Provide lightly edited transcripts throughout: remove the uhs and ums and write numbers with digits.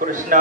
कृष्ण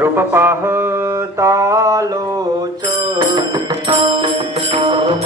रूप पाहता लोचनी रूप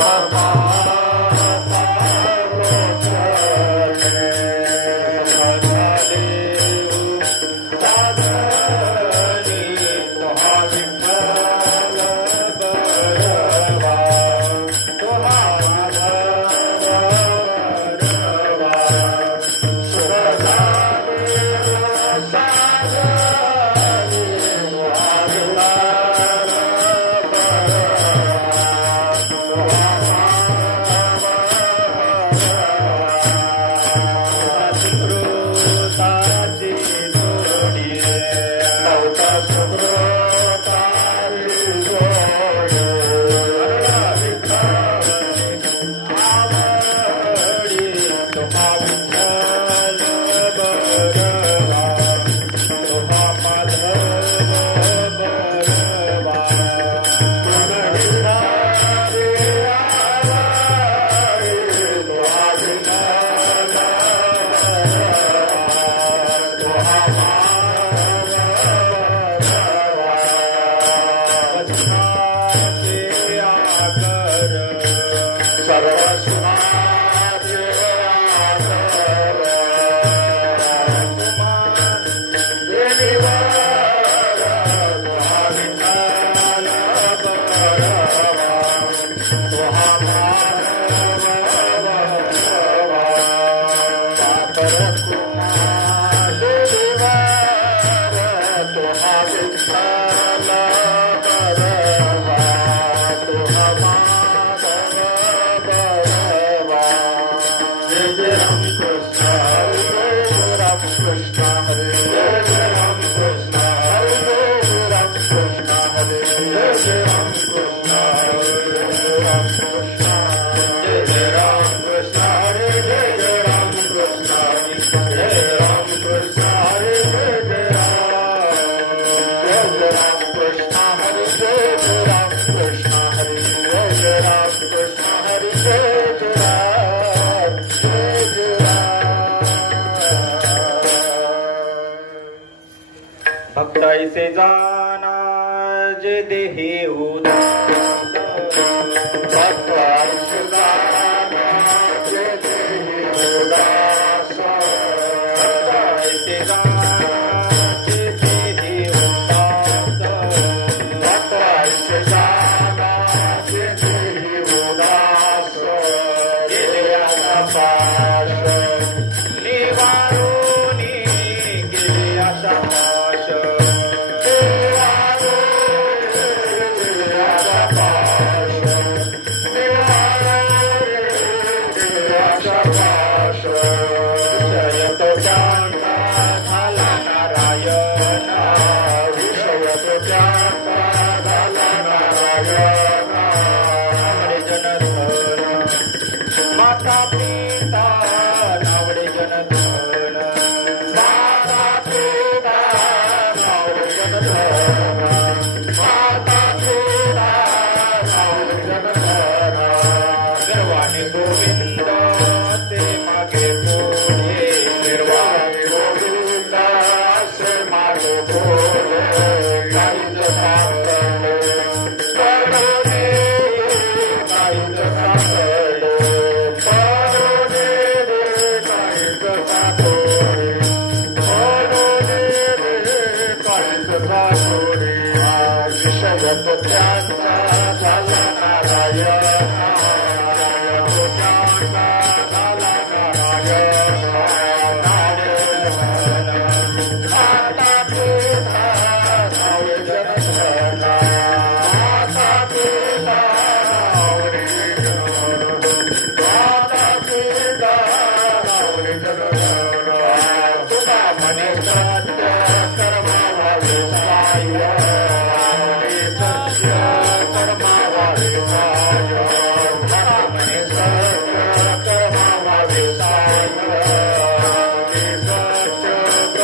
भक्ताई से जाना जे देहे उदास भक्ताई से जाना जे देहे उदास भक्ताई से जाना जे देहे उदास भक्ताई से जाना जे देहे उदास गिरिया पास निवारुनी गिरिया माता पिता नावडे जनधन माता पिता नावडे जनधन माता पिता नावडे जनधन निर्वाणी गोविंद ते मागे पुढे निर्वाणी गोविंद से मागे पुढे काहीच सापडले पडोने काहीच सापडले पडोने काहीच सापडले पडोने काहीच सापडले विषयत त्यांचा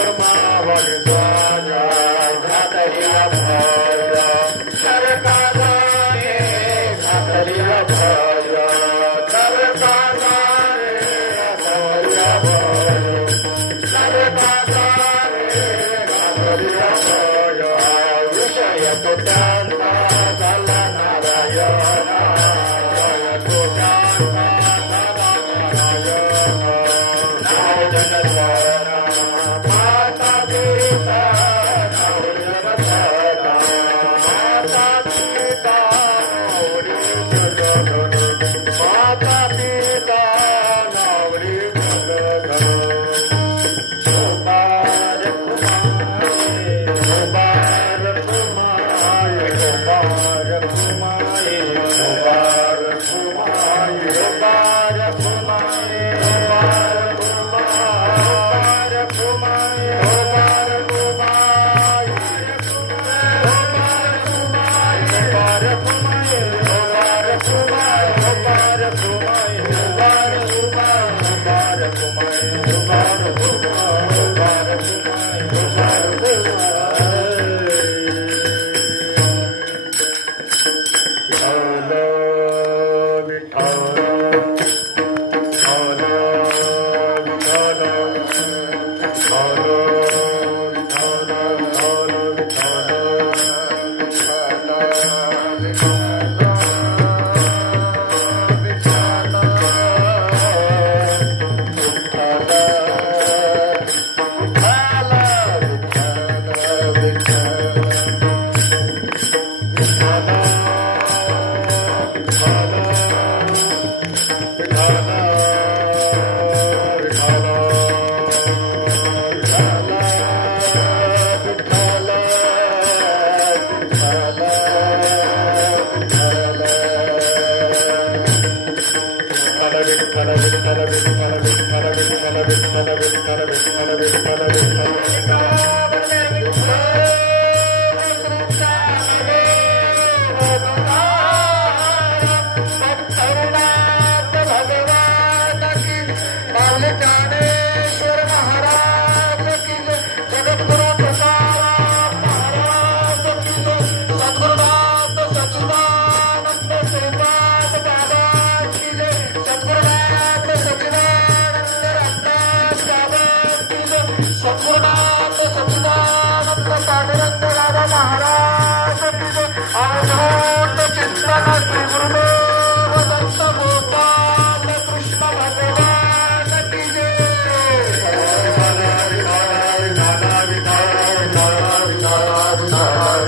झाला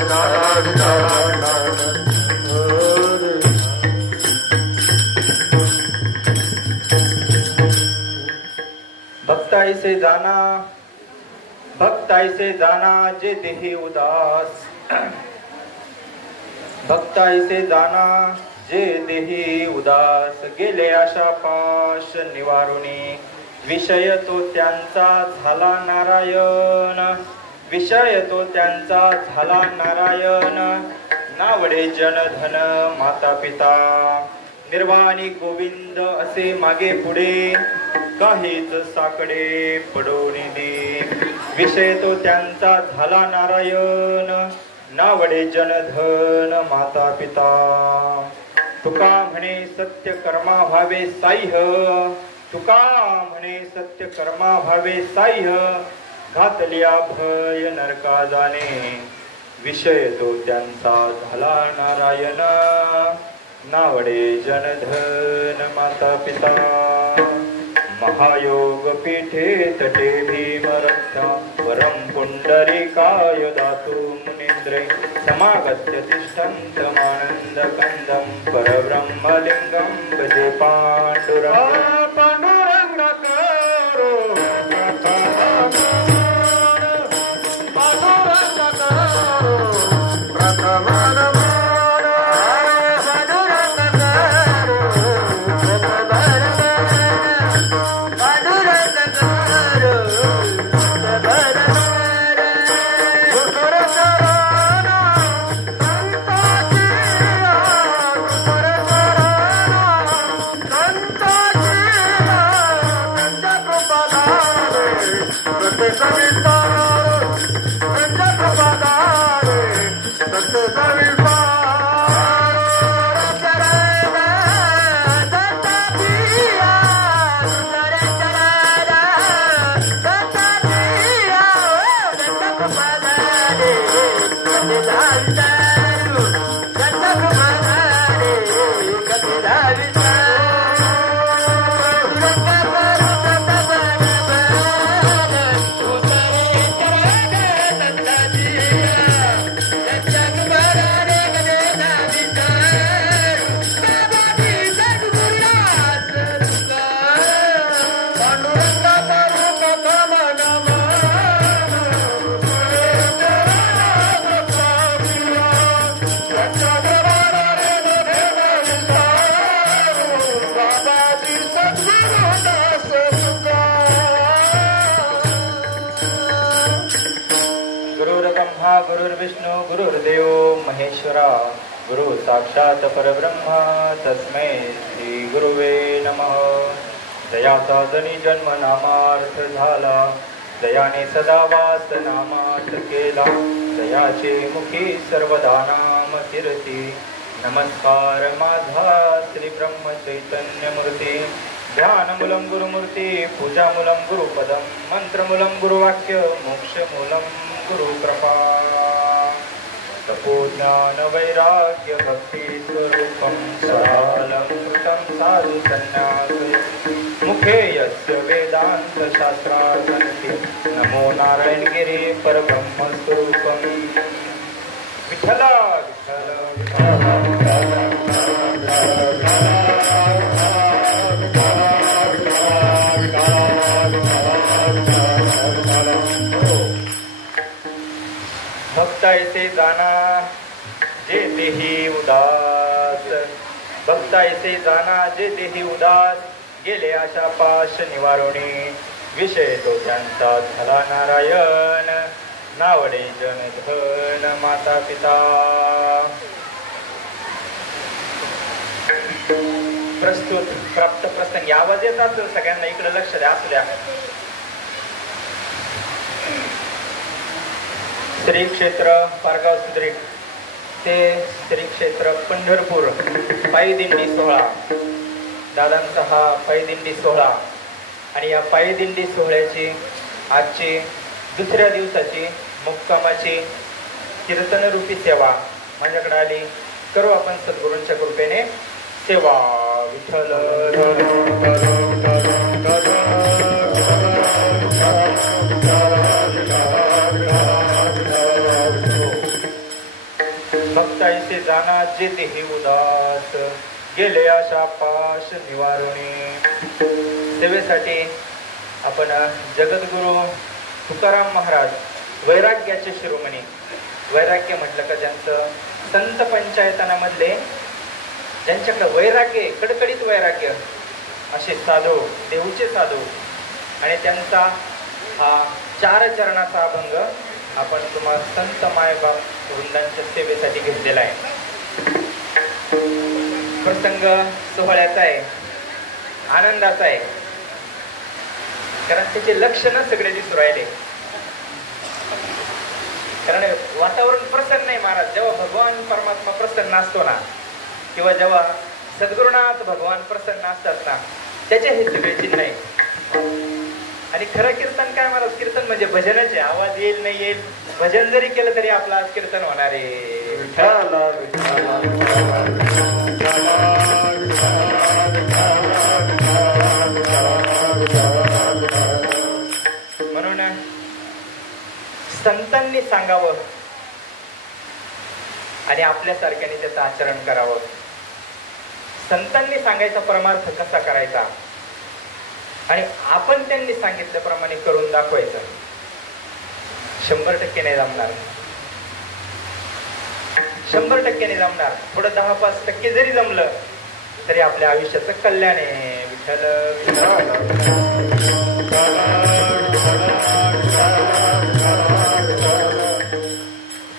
नारायण भक्त ऐसे जाना जे देही उदास भक्त ऐसे जाना जे देही उदास गेले आशा पाश निवारुणी विषय तो त्यांचा झाला नारायण विषय तो त्यांचा झाला नारायण नावडे जनधन माता पिता निर्वाणी गोविंद असे मागे पुढे काहीच साकडे पडून दे. विषय तो त्यांचा झाला नारायण, नावडे जनधन माता पिता. तुका म्हणे सत्य कर्मा व्हावे साह्य, तुका म्हणे सत्य कर्मा व्हावे साह्य. घातलिया भय नरका जाणे, विषय तो त्यांचा झाला नारायण, नावडे जनधन माता पिता. महायोग पीठे तटे भीमरक्षा, वरं पुंडरीकाय दातु मुनीन्द्रै. समागत्य तिष्ठन्तमानन्द कन्दं, परब्रह्मलिङ्गं भजे पाण्डुरङ्गं. गुरुर्विष्णू गुरुर्देव महेश्वरा, गुरु साक्षात परब्रह्मा, तस्मै श्री गुरुवे नमः. दयाचा जनी जन्म नामार्थ झाला, दयाने सदा वास नामार्थ केला. दयाचे मुखी सर्वदा नाम कीर्ती, नमस्कार माझा श्री ब्रह्म चैतन्य मूर्ती. ध्यानमूलं गुरुमूर्ती, पूजामूलं गुरुपदं, मंत्रमूलं गुरुवाक्य, मोक्षमूलं गुरुकृपा. तपोज्ञान वैराग्य भक्ति स्वरूपं, सरालं कृतं साधु संन्यास. मुखे यस्य वेदांत शास्त्रार्थं, नमो नारायणगिरी परब्रह्म स्वरूपं. विठ्ठला भक्त ऐसे जाना जे देही उदास, भक्त ऐसे जाना जे देही उदास. गेले आशा पाश निवारोणी, विषय तो त्यांचा झाला नारायण, नावडे जनधन माता पिता. प्रस्तुत प्राप्त प्रसंगी आवाज येतात सगळ्यांना, इकडे लक्ष द्या. असू द्या. श्री क्षेत्र पारगाव सुद्रीक ते श्री क्षेत्र पंढरपूर पायी दिंडी सोहळा. दादांचा हा पायी दिंडी सोहळा आणि या पायी दिंडी सोहळ्याची आजची दुसऱ्या दिवसाची मुक्कामाची कीर्तनरूपी सेवा माझ्याकडे आली. करू आपण सद्गुरूंच्या कृपेने सेवा. विठ्ठल भक्त ऐसे जाना जे देही उदास, गेले आशा पाश निवारणे. सेवेसाठी आपण जगद्गुरु तुकाराम महाराज वैराग्याचे शिरोमणी. वैराग्य म्हटलं का ज्यांचं संत पंचायतनामधले ज्यांच्याकडे वैराग्य, कडकडीत वैराग्य असे साधू, देऊचे साधू, आणि त्यांचा हा 4 चरणाचा अभंग आपण तुम्हाला संत मायबाप वृंदांच्या सेवेसाठी घेतलेला आहे. प्रसंग सोहळ्याचा आहे, आनंदाचा आहे. कारण त्याचे लक्षण सगळे दिसू राहिले. कारण वातावरण प्रसन्न आहे महाराज. जेव्हा भगवान परमात्मा प्रसन्न असतो ना, किंवा जेव्हा सद्गुरुनाथ भगवान प्रसन्न असतात ना, त्याचे हे सगळे चिन्ह आहे. आणि खरं कीर्तन काय महाराज? कीर्तन म्हणजे भजनाचे. आवाज येईल नाही येईल, भजन जरी केलं तरी आपलं आज कीर्तन होणार आहे. म्हणून संतांनी सांगावं आणि आपल्यासारख्याने त्याचं आचरण करावं. संतांनी सांगायचा परमार्थ कसा करायचा आणि आपण त्यांनी सांगितल्याप्रमाणे करून दाखवायचं. 100% नाही जमणार, 100% नाही जमणार. थोडं 10-5% जरी जमलं तरी आपल्या आयुष्याचं कल्याण आहे. विठ्ठल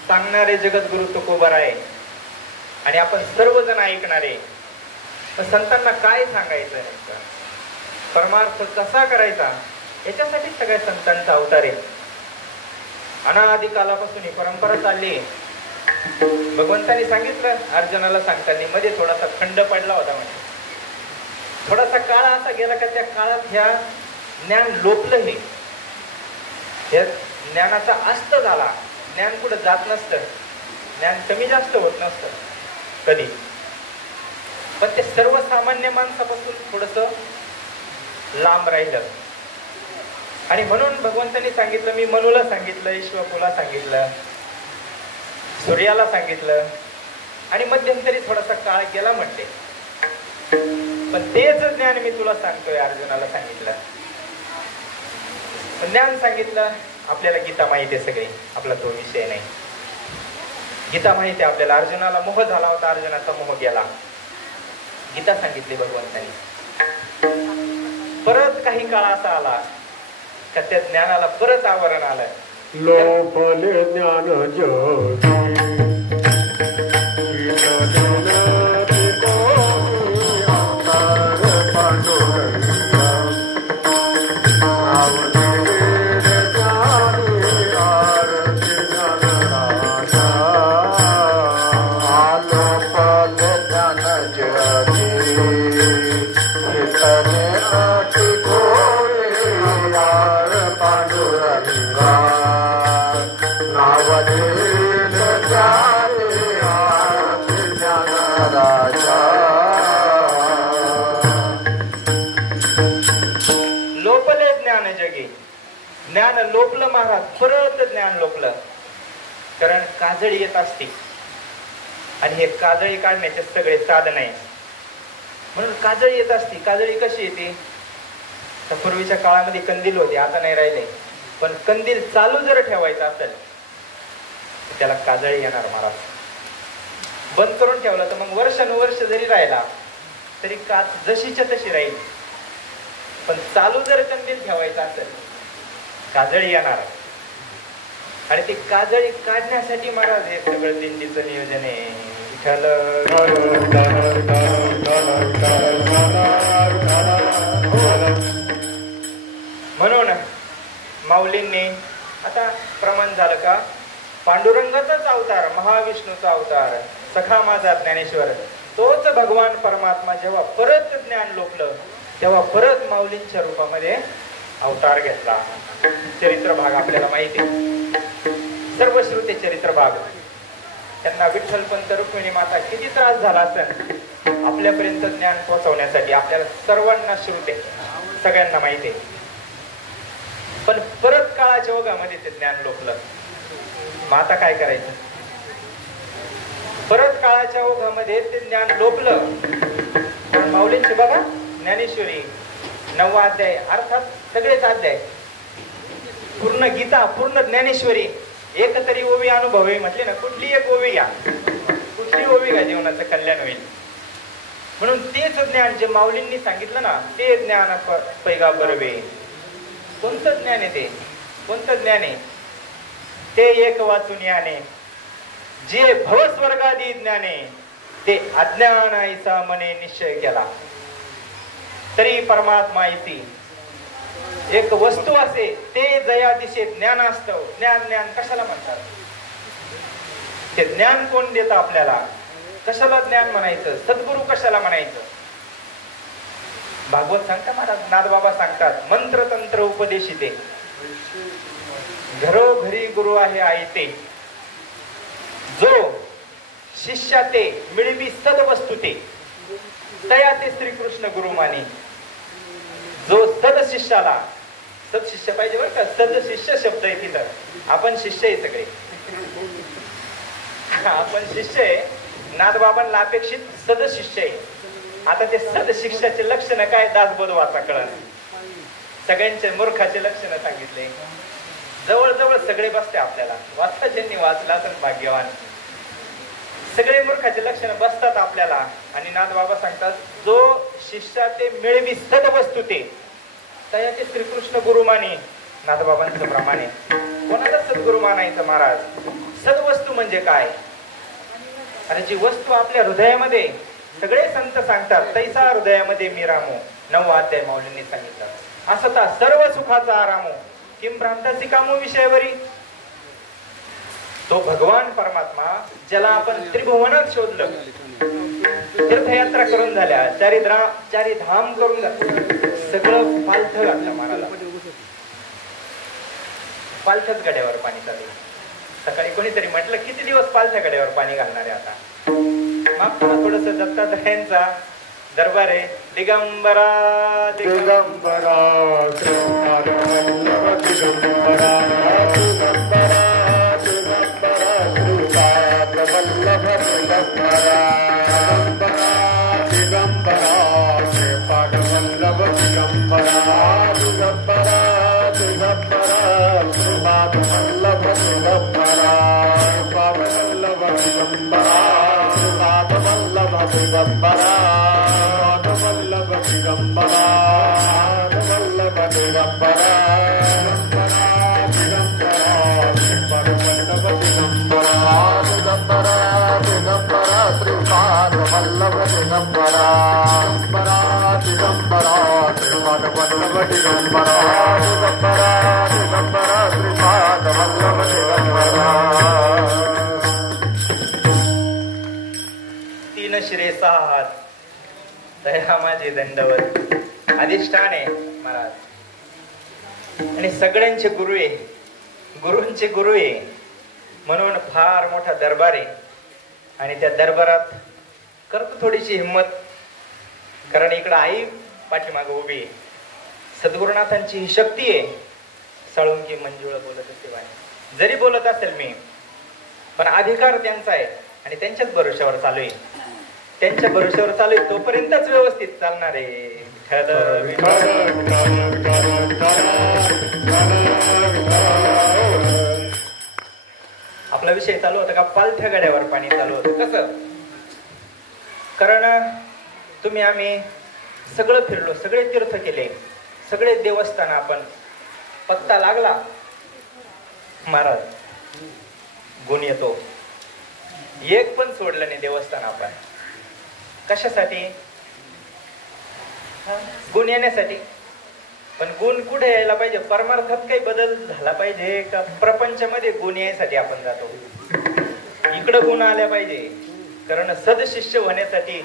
सांगणारे जगद्गुरु तुकोबर आहे आणि आपण सर्वजण ऐकणारे. संतांना काय सांगायचं नेमकं, परमार्थ कसा करायचा, याच्यासाठी सगळ्या संतांचा अवतार आहे. अनादी कालापासून ही परंपरा चालली. भगवंतांनी सांगितलं अर्जुनाला सांगताना, मध्ये थोडासा खंड पडला होता. म्हणजे थोडासा काळ असा गेला का त्या काळात ह्या ज्ञान लोपलं. हे ज्ञानाचा अस्त झाला. ज्ञान कुठं जात नसतं, ज्ञान कमी जास्त होत नसतं कधी, पण ते सर्वसामान्य माणसापासून थोडस लांब राहिलं. आणि म्हणून भगवंतांनी सांगितलं, मी मनुला सांगितलं, ईश्वकुला सांगितलं, सूर्याला सांगितलं, आणि मध्यंतरी थोडासा काळ गेला म्हणते. पण तेच ज्ञान मी तुला सांगतोय, अर्जुनाला सांगितलं. ज्ञान सांगितलं. आपल्याला गीता माहिती आहे सगळी, आपला तो विषय नाही. गीता माहिती आहे आपल्याला. अर्जुनाला मोह झाला होता, अर्जुनाचा मोह गेला. गीता सांगितली भगवंतांनी. परत काही काळ असा आला का त्या ज्ञानाला परत आवरण आलं. लोपले ज्ञान ज्ञान लोपलं महाराज, परत ज्ञान लोपलं. कारण काजळी येत असते आणि हे काजळी काढण्याचे सगळे साधन आहे. म्हणून काजळी येत असते. काजळी कशी येते? तर पूर्वीच्या काळामध्ये कंदील होते, आता नाही राहिले. पण कंदील चालू जर ठेवायचा असेल तर त्याला काजळी येणार महाराज. बंद करून ठेवलं तर मग वर्षानुवर्ष जरी राहिला तरी काच जशीच्या तशी राहील. पण चालू जर कंदील ठेवायचा असेल काजळी येणार. आणि ती काजळी काढण्यासाठी महाराज हे सगळं दिंडीचं नियोजन आहे. म्हणून माऊलींनी आता प्रमाण झालं का, पांडुरंगाचाच अवतार, महाविष्णूचा अवतार, सखा माझा ज्ञानेश्वर, तोच भगवान परमात्मा जेव्हा परत ज्ञान लोकलं तेव्हा परत माऊलींच्या रूपामध्ये अवतार घेतला. चरित्र भाग आपल्याला माहिती आहे, सर्व श्रुते चरित्र भाग. त्यांना विठ्ठलपंत रुक्मिणी माता किती त्रास झाला असेल आपल्यापर्यंत ज्ञान पोहोचवण्यासाठी. आपल्याला सर्वांना श्रुते, सगळ्यांना माहिती आहे. पण परत काळाच्या ओघामध्ये ते ज्ञान लोकलं. मग आता काय करायचं? परत काळाच्या ओघामध्ये ते ज्ञान लोपलं. पण माऊलींचे बघा, ज्ञानेश्वरी 9वा अध्याय, अर्थात सगळेच अध्याय, पूर्ण गीता, पूर्ण ज्ञानेश्वरी, एक तरी ओवी अनुभवी म्हटले ना, कुठली एक ओवी घ्या, कुठली ओवी घ्या, जीवनाचं कल्याण होईल. म्हणून तेच ज्ञान जे माऊलींनी सांगितलं ना, ते ज्ञान पैगांबर वे. कोणतं ज्ञान आहे ते? कोणतं ज्ञान आहे ते? एक वाचून याने जे भवस्वर्गादी ज्ञाने ते अज्ञान ऐसा मने निश्चय केला तरी परमात्मा येते. एक वस्तू असे ते जया दिशे ज्ञान असतं. ज्ञान ज्ञान कशाला म्हणतात? ते ज्ञान कोण देतं आपल्याला? कशाला ज्ञान म्हणायचं? सद्गुरु कशाला म्हणायचं? भागवत सांगता महाराज, नादबाबा सांगतात, मंत्र तंत्र उपदेशिते घरोघरी गुरु आहे आयते. जो शिष्या ते मिळवी सदवस्तू ते तया ते श्रीकृष्ण गुरु माने. जो सद शिष्याला, सद शिष्य पाहिजे बरं का, सद शिष्य शब्द आहे तिथं. आपण शिष्य आहे सगळे, आपण शिष्य आहे. नादबाबांना अपेक्षित सद शिष्य आहे. आता ते सद शिष्याचे लक्षण काय? दासबोध वाचा कळण. सगळ्यांचे मूर्खाचे लक्षण सांगितले. जवळजवळ सगळे बसते आपल्याला. वाचता ज्यांनी वाचला तर भाग्यवान. सगळे मूर्खाचे लक्षण बसतात आपल्याला. आणि नादबाबा सांगतात, जो शिष्या ते मिळवी सदवस्तू ते तया ते श्रीकृष्ण गुरु माने. नादबाबांचं प्रमाणे कोणाला सद्गुरु मानायचं महाराज? सदवस्तू म्हणजे काय? आणि जी वस्तू आपल्या हृदयामध्ये, सगळे संत सांगतात, तैसा हृदयामध्ये मी रामो. 9वा अध्याय माऊलींनी सांगितलं. असं तर सर्व सुखाचा आरामो किम भ्रांतासी कामो विषयावरी. तो भगवान परमात्मा ज्याला आपण त्रिभुवनात शोधलं, तीर्थयात्रा करून झाल्या, चारी धाम करून सगळं पालथ घातलं महाराज. पालथच गड्यावर पाणी चालू. सकाळी कोणीतरी म्हटलं, किती दिवस पालथ्या गड्यावर पाणी घालणार आहे आता? मग थोडस दत्तात्रयांचा दरबार आहे. दिगंबरा दिगंबरा दिगंबरा दिगंबरा वल्लभ दिगंबरा दिगंबरा श्रीपाद वल्लभ दिगंबरा दिगंबरा दिगंबरा श्रीपाद वल्लभ दिगंबरा पाद वल्लभ दिगंबरा श्रीपाद वल्लभ दिगंबरा वल्लभ दिगंबरा वल्लभ दिगंबरा श्रीपाद वल्लभ दिगंबरा दिगंबरा श्रीपाद वल्लभ दिगंबरा दिगंबरा दिगंबरा श्रीपाद वल्लभ दिगंबरा. तीन शिरे सहा हात दया माझे दंडवत अधिष्ठान आहे महाराज. आणि सगळ्यांचे गुरु आहे, गुरूंचे गुरु आहे. म्हणून फार मोठा दरबार आहे. आणि त्या दरबारात करतो थोडीशी हिंमत, कारण इकडं आई पाठीमागे उभी आहे. सद्गुरुनाथांची ही शक्ती आहे. साळुंकी मंजुळा बोलत असते वाणी, जरी बोलत असेल मी, पण अधिकार त्यांचा आहे आणि त्यांच्याच भरोश्यावर चालू आहे. त्यांच्या भरोश्यावर चालू आहे तोपर्यंतच व्यवस्थित चालणार आहे. आपला विषय चालू होता का पालथ्या गड्यावर पाणी चालू होतं. कसं? कारण तुम्ही आम्ही सगळं फिरलो, सगळे तीर्थ केले, सगळे देवस्थान आपण, पत्ता लागला महाराज, गुण येतो. एक पण सोडलं नाही देवस्थान आपण. कशासाठी? गुण येण्यासाठी. पण गुण कुठे यायला पाहिजे? परमार्थात काही बदल झाला पाहिजे का प्रपंचामध्ये गुण यायसाठी आपण जातो? इकडं गुण आल्या पाहिजे. कारण सदशिष्य होण्यासाठी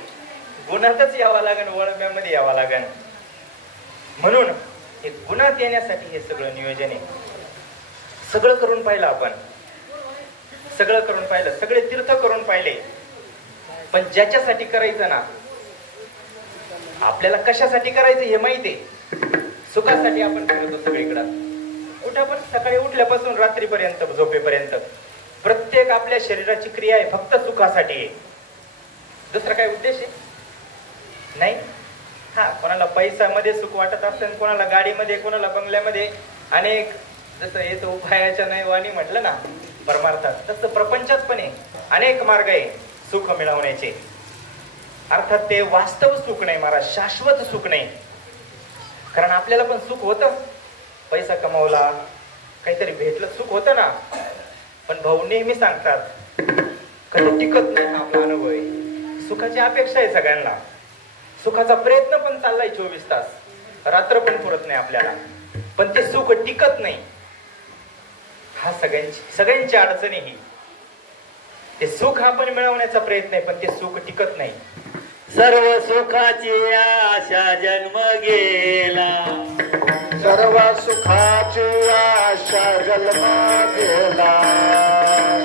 गुणातच यावं लागेल, वळम्यामध्ये यावं लागेल. म्हणून हे गुणात येण्यासाठी हे सगळं नियोजन आहे. सगळं करून पाहिलं आपण, सगळं करून पाहिलं, सगळे तीर्थ करून पाहिले. पण ज्याच्यासाठी करायचं ना, आपल्याला कशासाठी करायचं हे माहिती आहे. सुखासाठी आपण फिरतो सगळीकडं, कुठं पण, सकाळी उठल्यापासून रात्रीपर्यंत, झोपेपर्यंत. प्रत्येक आपल्या शरीराची क्रिया आहे फक्त सुखासाठी आहे. दुसरा काय उद्देश आहे? नाही. हा, कोणाला पैशामध्ये सुख वाटत असतं, कोणाला गाडीमध्ये, कोणाला बंगल्यामध्ये, अनेक, जसं येतो उपायाच्या नाही वाणी म्हटलं ना परमार्थात, तसं प्रपंचात पण आहे. अनेक मार्ग आहे सुख मिळवण्याचे. अर्थात ते वास्तव सुख नाही महाराज, शाश्वत सुख नाही. कारण आपल्याला पण सुख होतं, पैसा कमावला, काहीतरी भेटलं, सुख होतं ना. पण भाऊ नेहमी सांगतात, कधी टिकत नाही. आपला अनुभव आहे. सुखाची अपेक्षा आहे सगळ्यांना, सुखाचा प्रयत्न पण चाललाय 24 तास, रात्र पण पुरत नाही आपल्याला, पण ते सुख टिकत नाही. हा सगळ्यांची अडचण आहे ही. ते सुख आपण मिळवण्याचा प्रयत्न आहे, पण ते सुख टिकत नाही. सर्व सुखाची आशा जन्म गेला, सर्व सुखाची आशा जन्म गेला,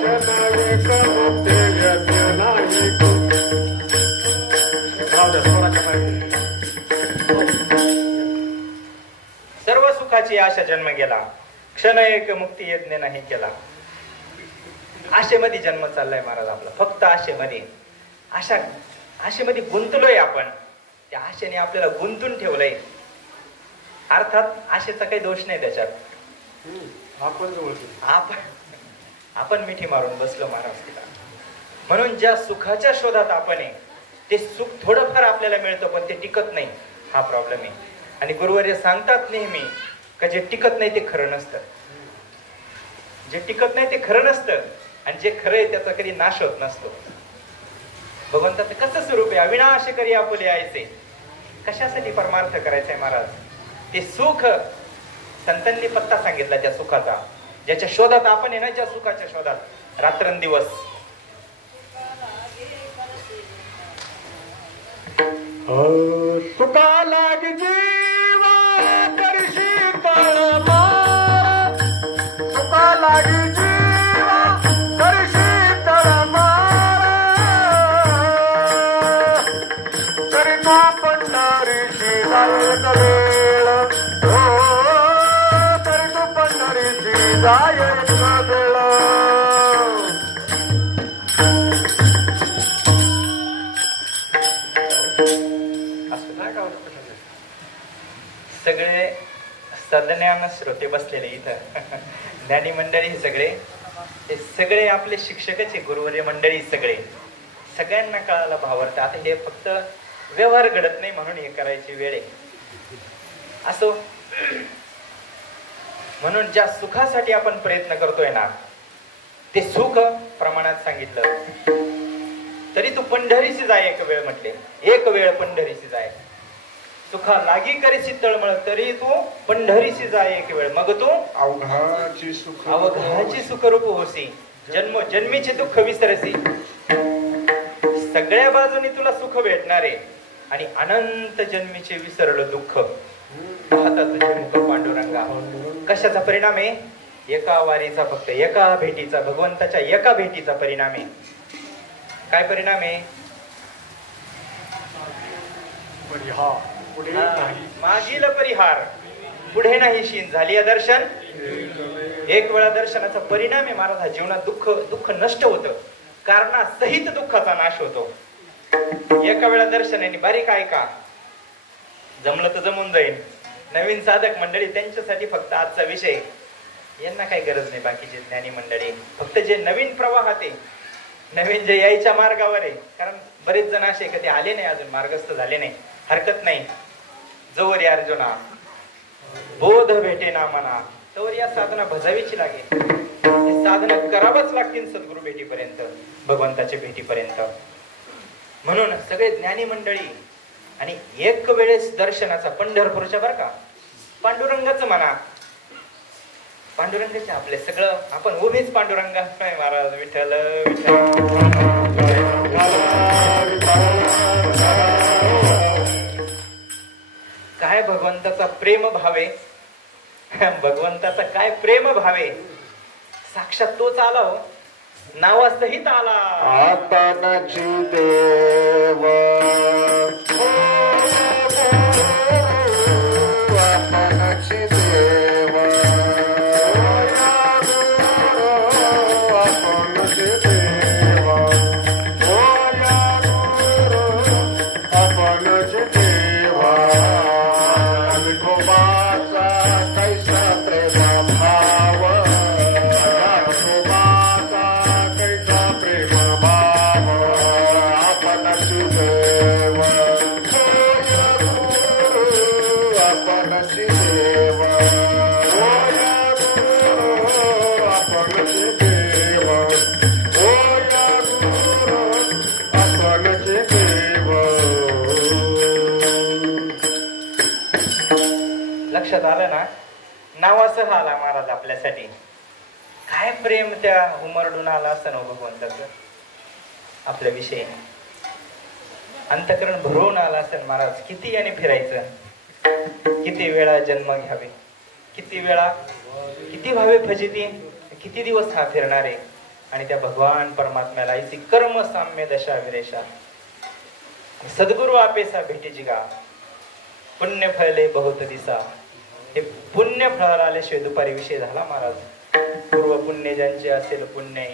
एक मुक्ती येत नाही. सर्व सुखाची आशा जन्म गेला, क्षण एक मुक्ती यज्ञ नाही केला. आशेमध्ये जन्म चाललाय महाराज आपला, फक्त आशेमध्ये. आशेमध्ये गुंतलोय आपण, त्या आशेने आपल्याला गुंतून ठेवलंय. अर्थात आशेचा काही दोष नाही त्याच्यात, आपण मिठी मारून बसलो महाराज तिला. म्हणून ज्या सुखाच्या शोधात आपण आहे, ते सुख थोडंफार आपल्याला मिळतं, पण ते टिकत नाही. हा प्रॉब्लेम आहे. आणि गुरुवर्य सांगतात नेहमी का जे टिकत नाही ते खरं नसतं, जे टिकत नाही ते खरं नसतं, आणि जे खरं आहे त्याचा कधी नाश होत नसतो. भगवंताचं कसं स्वरूप आहे, अविनाश करी आपुले आयचे. कशासाठी परमार्थ करायचंय महाराज? ते सुख संतांनी पत्ता सांगितला त्या सुखाचा, ज्याच्या शोधात आपण आहे ना, ज्या सुखाच्या शोधात रात्रंदिवस. तुका लागी जीवा करशी तळमार, तुका लागी जीवा करशी तळमार, तरी तू पंढरीशी जायक वेळ, तरी तू पंढरीशी जायक वेळ. सगळे सज्ञान श्रोते बसलेले इथं ज्ञानी मंडळी, हे सगळे आपले शिक्षकच आहे, गुरुवर्य मंडळी सगळ्यांना कळायला भावार्थ. आता हे फक्त व्यवहार घडत नाही म्हणून हे करायची वेळ आहे असो. म्हणून ज्या सुखासाठी आपण प्रयत्न करतोय ना, ते सुख प्रमाणात सांगितलं. तरी तू पंढरीशी जाय एक वेळ म्हटले, एक वेळ पंढरीशी जाय. सुखा लागी करीशी तळमळ, तरी तू पंढरीशी जाय एक वेळ, मग तू अवघाची सुखरूप होसी, जन्मीचे दुःख विसरसी. सगळ्या बाजूनी तुला सुख भेटणार आहे, आणि अनंत जन्मीचे विसरलं दुःख. पाहता तुझे मुख पांडुरंगा. कशाचा परिणाम आहे? एका वारीचा, फक्त एका भेटीचा, भगवंताच्या एका भेटीचा परिणाम आहे. काय परिणाम आहे? मागील परिहार, पुढे नाही शीन, झाली दर्शन. एक वेळा दर्शनाचा परिणाम आहे महाराज, जीवनात दुःख नष्ट होतं, कारणासहित दुःखाचा नाश होतो. एका वेळा दर्शनाने. बारीक ऐका, जमलं तर जमून जाईल. नवीन साधक मंडळी त्यांच्यासाठी फक्त आजचा विषय, यांना काही गरज नाही. बाकीचे ज्ञानी मंडळी फक्त जे नवीन प्रवाहात आहे, नवीन जे यायच्या मार्गावर आहे, कारण बरेच जण असे कधी आले नाही, अजून मार्गस्थ झाले नाही. हरकत नाही, जोवर या अर्जुना बोध भेटे ना मना, तोवर या साधना भजावीची लागेल. साधना करावंच लागतील सद्गुरु भेटीपर्यंत, भगवंताच्या भेटीपर्यंत. म्हणून सगळे ज्ञानी मंडळी, आणि एक वेळेस दर्शनाचा पंढरपूरच्या बरं का, पांडुरंगाचं म्हणा, पांडुरंगाचे आपले सगळं आपण उभेच पांडुरंगा महाराज. विठ्ठल काय भगवंताचा प्रेम भावे, भगवंताचा काय प्रेम भावे. साक्षात तोच आला हो, नावासहित आला. आपणची देव, आपणची देव, आपणची देव, आपणची देव. विठोबाचा कैसा प्रेम भाव, विठोबाचा कैसा प्रेम भाव. आपणची देव, आपणची देव, आपणची देव, आपणची देव. लक्षात आलं ना, नावासह आला महाराज आपल्यासाठी. काय प्रेम त्या उमरडून आला असं ना भगवंताचं आपल्याविषयी. अंतकरण भरवून आला असेल महाराज. किती याने फिरायचं, किती वेळा जन्म घ्यावे, किती वेळा, किती व्हावे फजिती, किती दिवस हा फिरणार आहे. आणि त्या भगवान परमात्म्याला इसी कर्म साम्य दशा विरेशा सद्गुरु आपेसा भेटीची गा पुण्य फळले बहुत दिसा. हे पुण्य फळाला आल्याशिवाय दुपारी विषय झाला महाराज. पूर्व पुण्य ज्यांचे असेल पुण्य,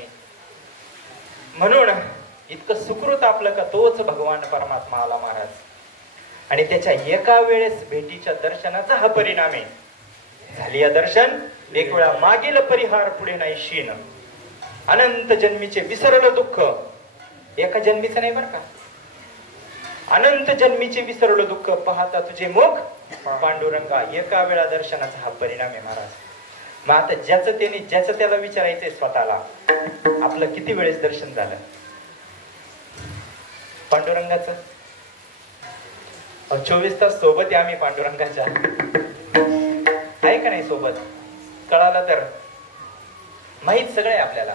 म्हणून इतकं सुकृत आपलं का तोच भगवान परमात्मा आला महाराज. आणि त्याच्या एका वेळेस भेटीच्या दर्शनाचा हा परिणाम आहे. झाली या दर्शन, एक वेळा मागील परिहार पुढे नाही शीन. अनंत जन्मीचे विसरलं दुःख, एका जन्मीचं नाही बरं का, अनंत जन्मीचे विसरलं दुःख पाहता तुझे मुख पांडुरंगा. एका वेळा दर्शनाचा हा परिणाम आहे महाराज. मग आता ज्याचं त्याला विचारायचंय स्वतःला, आपलं किती वेळेस दर्शन झालं पांडुरंगाचं? 24 तास सोबत आहे आम्ही पांडुरंगाच्या, आहे का नाही सोबत? कळालं तर माहित सगळं आहे आपल्याला,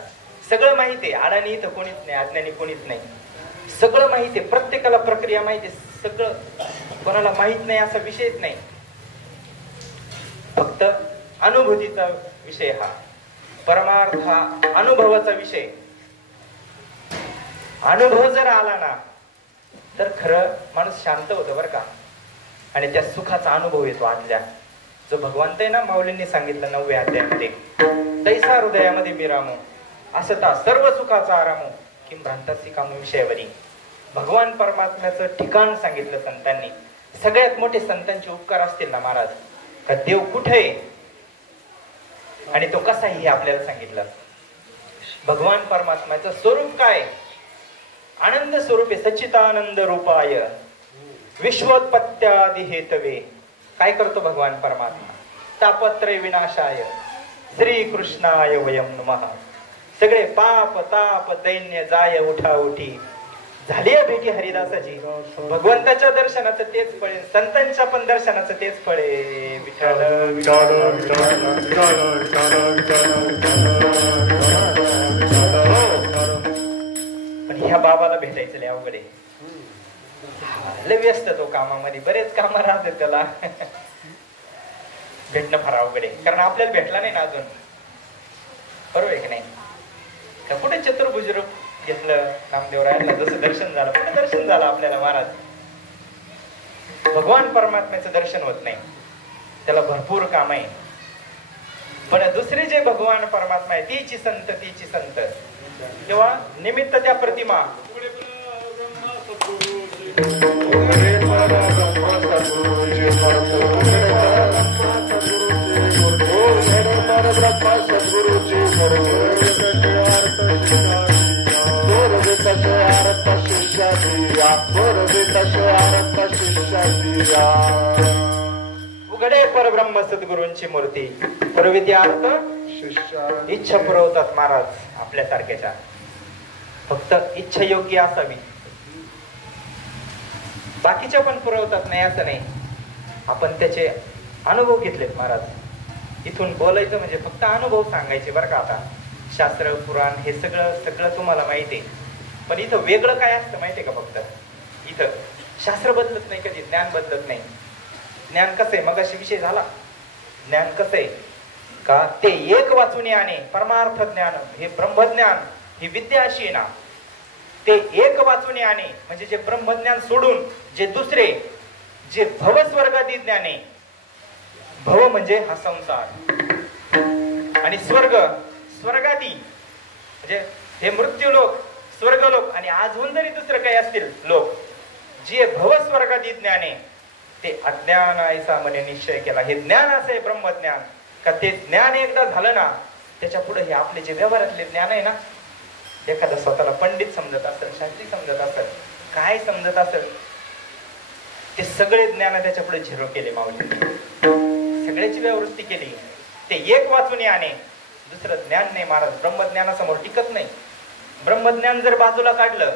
सगळं माहित आहे. अडाणी इथं कोणीच नाही, अज्ञानी कोणीच नाही. सगळं माहित आहे, प्रत्येकाला प्रक्रिया माहिती आहे, सगळं. कोणाला माहित नाही असा विषयच नाही. फक्त अनुभूतीचा विषय हा, परमार्थ हा अनुभवाचा विषय. अनुभव जर आला ना तर खरं माणूस शांत होतं बरं का. आणि त्या सुखाचा अनुभव येतो आतल्या. जो भगवंत आहे ना, माऊलींनी सांगितलं 9व्या अध्यायामध्ये, तैसा हृदयामध्ये मी रामो असता सर्व सुखाचा आरामो किम भ्रांतासी कामो विषयावरी. भगवान परमात्म्याचं ठिकाण सांगितलं संतांनी. सगळ्यात मोठे संतांचे उपकार असतील ना महाराज, का देव कुठे आहे आणि तो कसा हे आपल्याला सांगितलं. भगवान परमात्म्याचं स्वरूप काय? आनंद स्वरूपे सच्चिदानंद रूपाय विश्वोत्पत्त्यादि हेतवे. काय करतो भगवान परमात्मा? तापत्रय विनाशाय श्रीकृष्णाय वयम नमः. सगळे पाप ताप दैन्य जाय उठा उठी. झाली भेटी हरिदासाची. भगवंताच्या दर्शनाचं तेच फळे, संतांच्या पण दर्शनाचं तेच फळे. विठ्ठल पण ह्या बाबाला भेटायचं लय अवघड आहे. लय व्यस्त तो कामामध्ये, बरेच काम राहतात त्याला. भेटणं फार अवघड आहे, कारण आपल्याला भेटला नाही ना अजून. बरोबर आहे की नाही? का कुठे चतुर्भुज रूप घेतलं नामदेवरायाला, जसं दर्शन झालं, कुठे दर्शन झालं आपल्याला महाराज? भगवान परमात्म्याचं दर्शन होत नाही, त्याला भरपूर काम आहे. पण दुसरे जे भगवान परमात्मा आहे, तीची संत तीची संत, तेव्हा निमित्त त्या प्रतिमा. उघडे परब्रह्म सद्गुरूंची मूर्ती, परविद्यार्थ इच्छा पुरवतात महाराज आपल्यासारख्याच्या. फक्त इच्छा योग्य असावी, बाकीच्या पण पुरवतात नाही असं नाही. आपण त्याचे अनुभव घेतलेत महाराज. इथून बोलायचं म्हणजे फक्त अनुभव सांगायचे बरं का. आता शास्त्र पुराण हे सगळं तुम्हाला माहिती आहे, पण इथं वेगळं काय असतं माहितीये का? फक्त इथं शास्त्र बदलत नाही, कधी ज्ञान बदलत नाही. ज्ञान कसं आहे, मगाशी विषय झाला. ज्ञान कसं आहे का, ते एक वाचून आणे परमार्थ ज्ञान, हे ब्रह्मज्ञान, ही विद्या अशी आहे ना, ते एक वाचून आणे म्हणजे जे ब्रह्मज्ञान सोडून जे दुसरे जे भवस्वर्गादी ज्ञान आहे. भव म्हणजे हा संसार, आणि स्वर्ग स्वर्गादी म्हणजे हे मृत्यूलोक स्वर्गलोक, आणि अजून जरी दुसरं काही असतील लोक, जे भवस्वर्गादी ज्ञान आहे ते अज्ञान ऐसा म्हणे निश्चय केला. हे ज्ञान असं आहे ब्रह्मज्ञान, का ते ज्ञान एकदा झालं ना, त्याच्या पुढे हे आपले जे व्यवहारातले ज्ञान आहे ना, एखादा स्वतःला पंडित समजत असेल, शास्त्री समजत असेल, काय समजत असेल, ते सगळे ज्ञान त्याच्या पुढे झिरो केले माऊली. सगळ्याची व्यावृत्ती केली. ते एक वाचून आणे, दुसरं ज्ञान नाही महाराज. ब्रह्मज्ञानासमोर टिकत नाही. ब्रह्मज्ञान जर बाजूला काढलं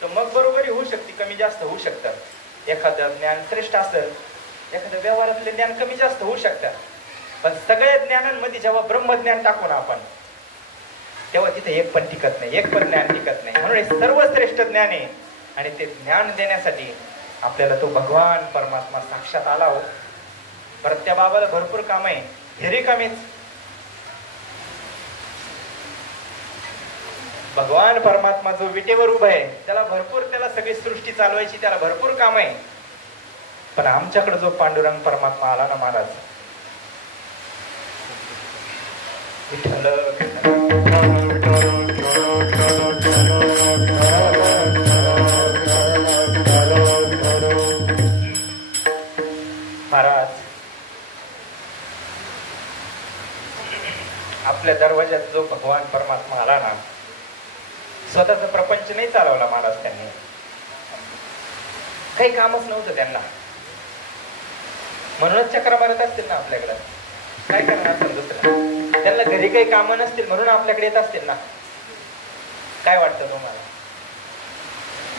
तर मग बरोबरी होऊ शकते, कमी जास्त होऊ शकतं. एखादं ज्ञान श्रेष्ठ असेल एखाद्या व्यवहारातले ज्ञान कमी जास्त होऊ शकतात, पण सगळ्या ज्ञानांमध्ये जेव्हा ब्रह्मज्ञान टाकू ना आपण, तेव्हा तिथे एक पण टिकत नाही, एक पण ज्ञान टिकत नाही. म्हणून हे सर्वश्रेष्ठ ज्ञान आहे. आणि ते ज्ञान देण्यासाठी आपल्याला तो भगवान परमात्मा साक्षात आला हो. परत त्या बाबाला भरपूर काम आहे, हे रिकामीच. भगवान परमात्मा जो विटेवर उभा आहे, त्याला सगळी सृष्टी चालवायची, त्याला भरपूर काम आहे. पण आमच्याकडे जो पांडुरंग परमात्मा आला ना महाराज, विठ्ठल महाराज, आपल्या दरवाज्यात जो भगवान परमात्मा आला ना, स्वतःचा प्रपंच नाही चालवला महाराज त्यांनी, काही कामच नव्हतं त्यांना. म्हणूनच चक्र मारत असतील ना आपल्याकडं. काय करणार असेल दुसरं? त्यांना घरी काही कामं नसतील म्हणून आपल्याकडे येत असतील ना. काय वाटतं तुम्हाला?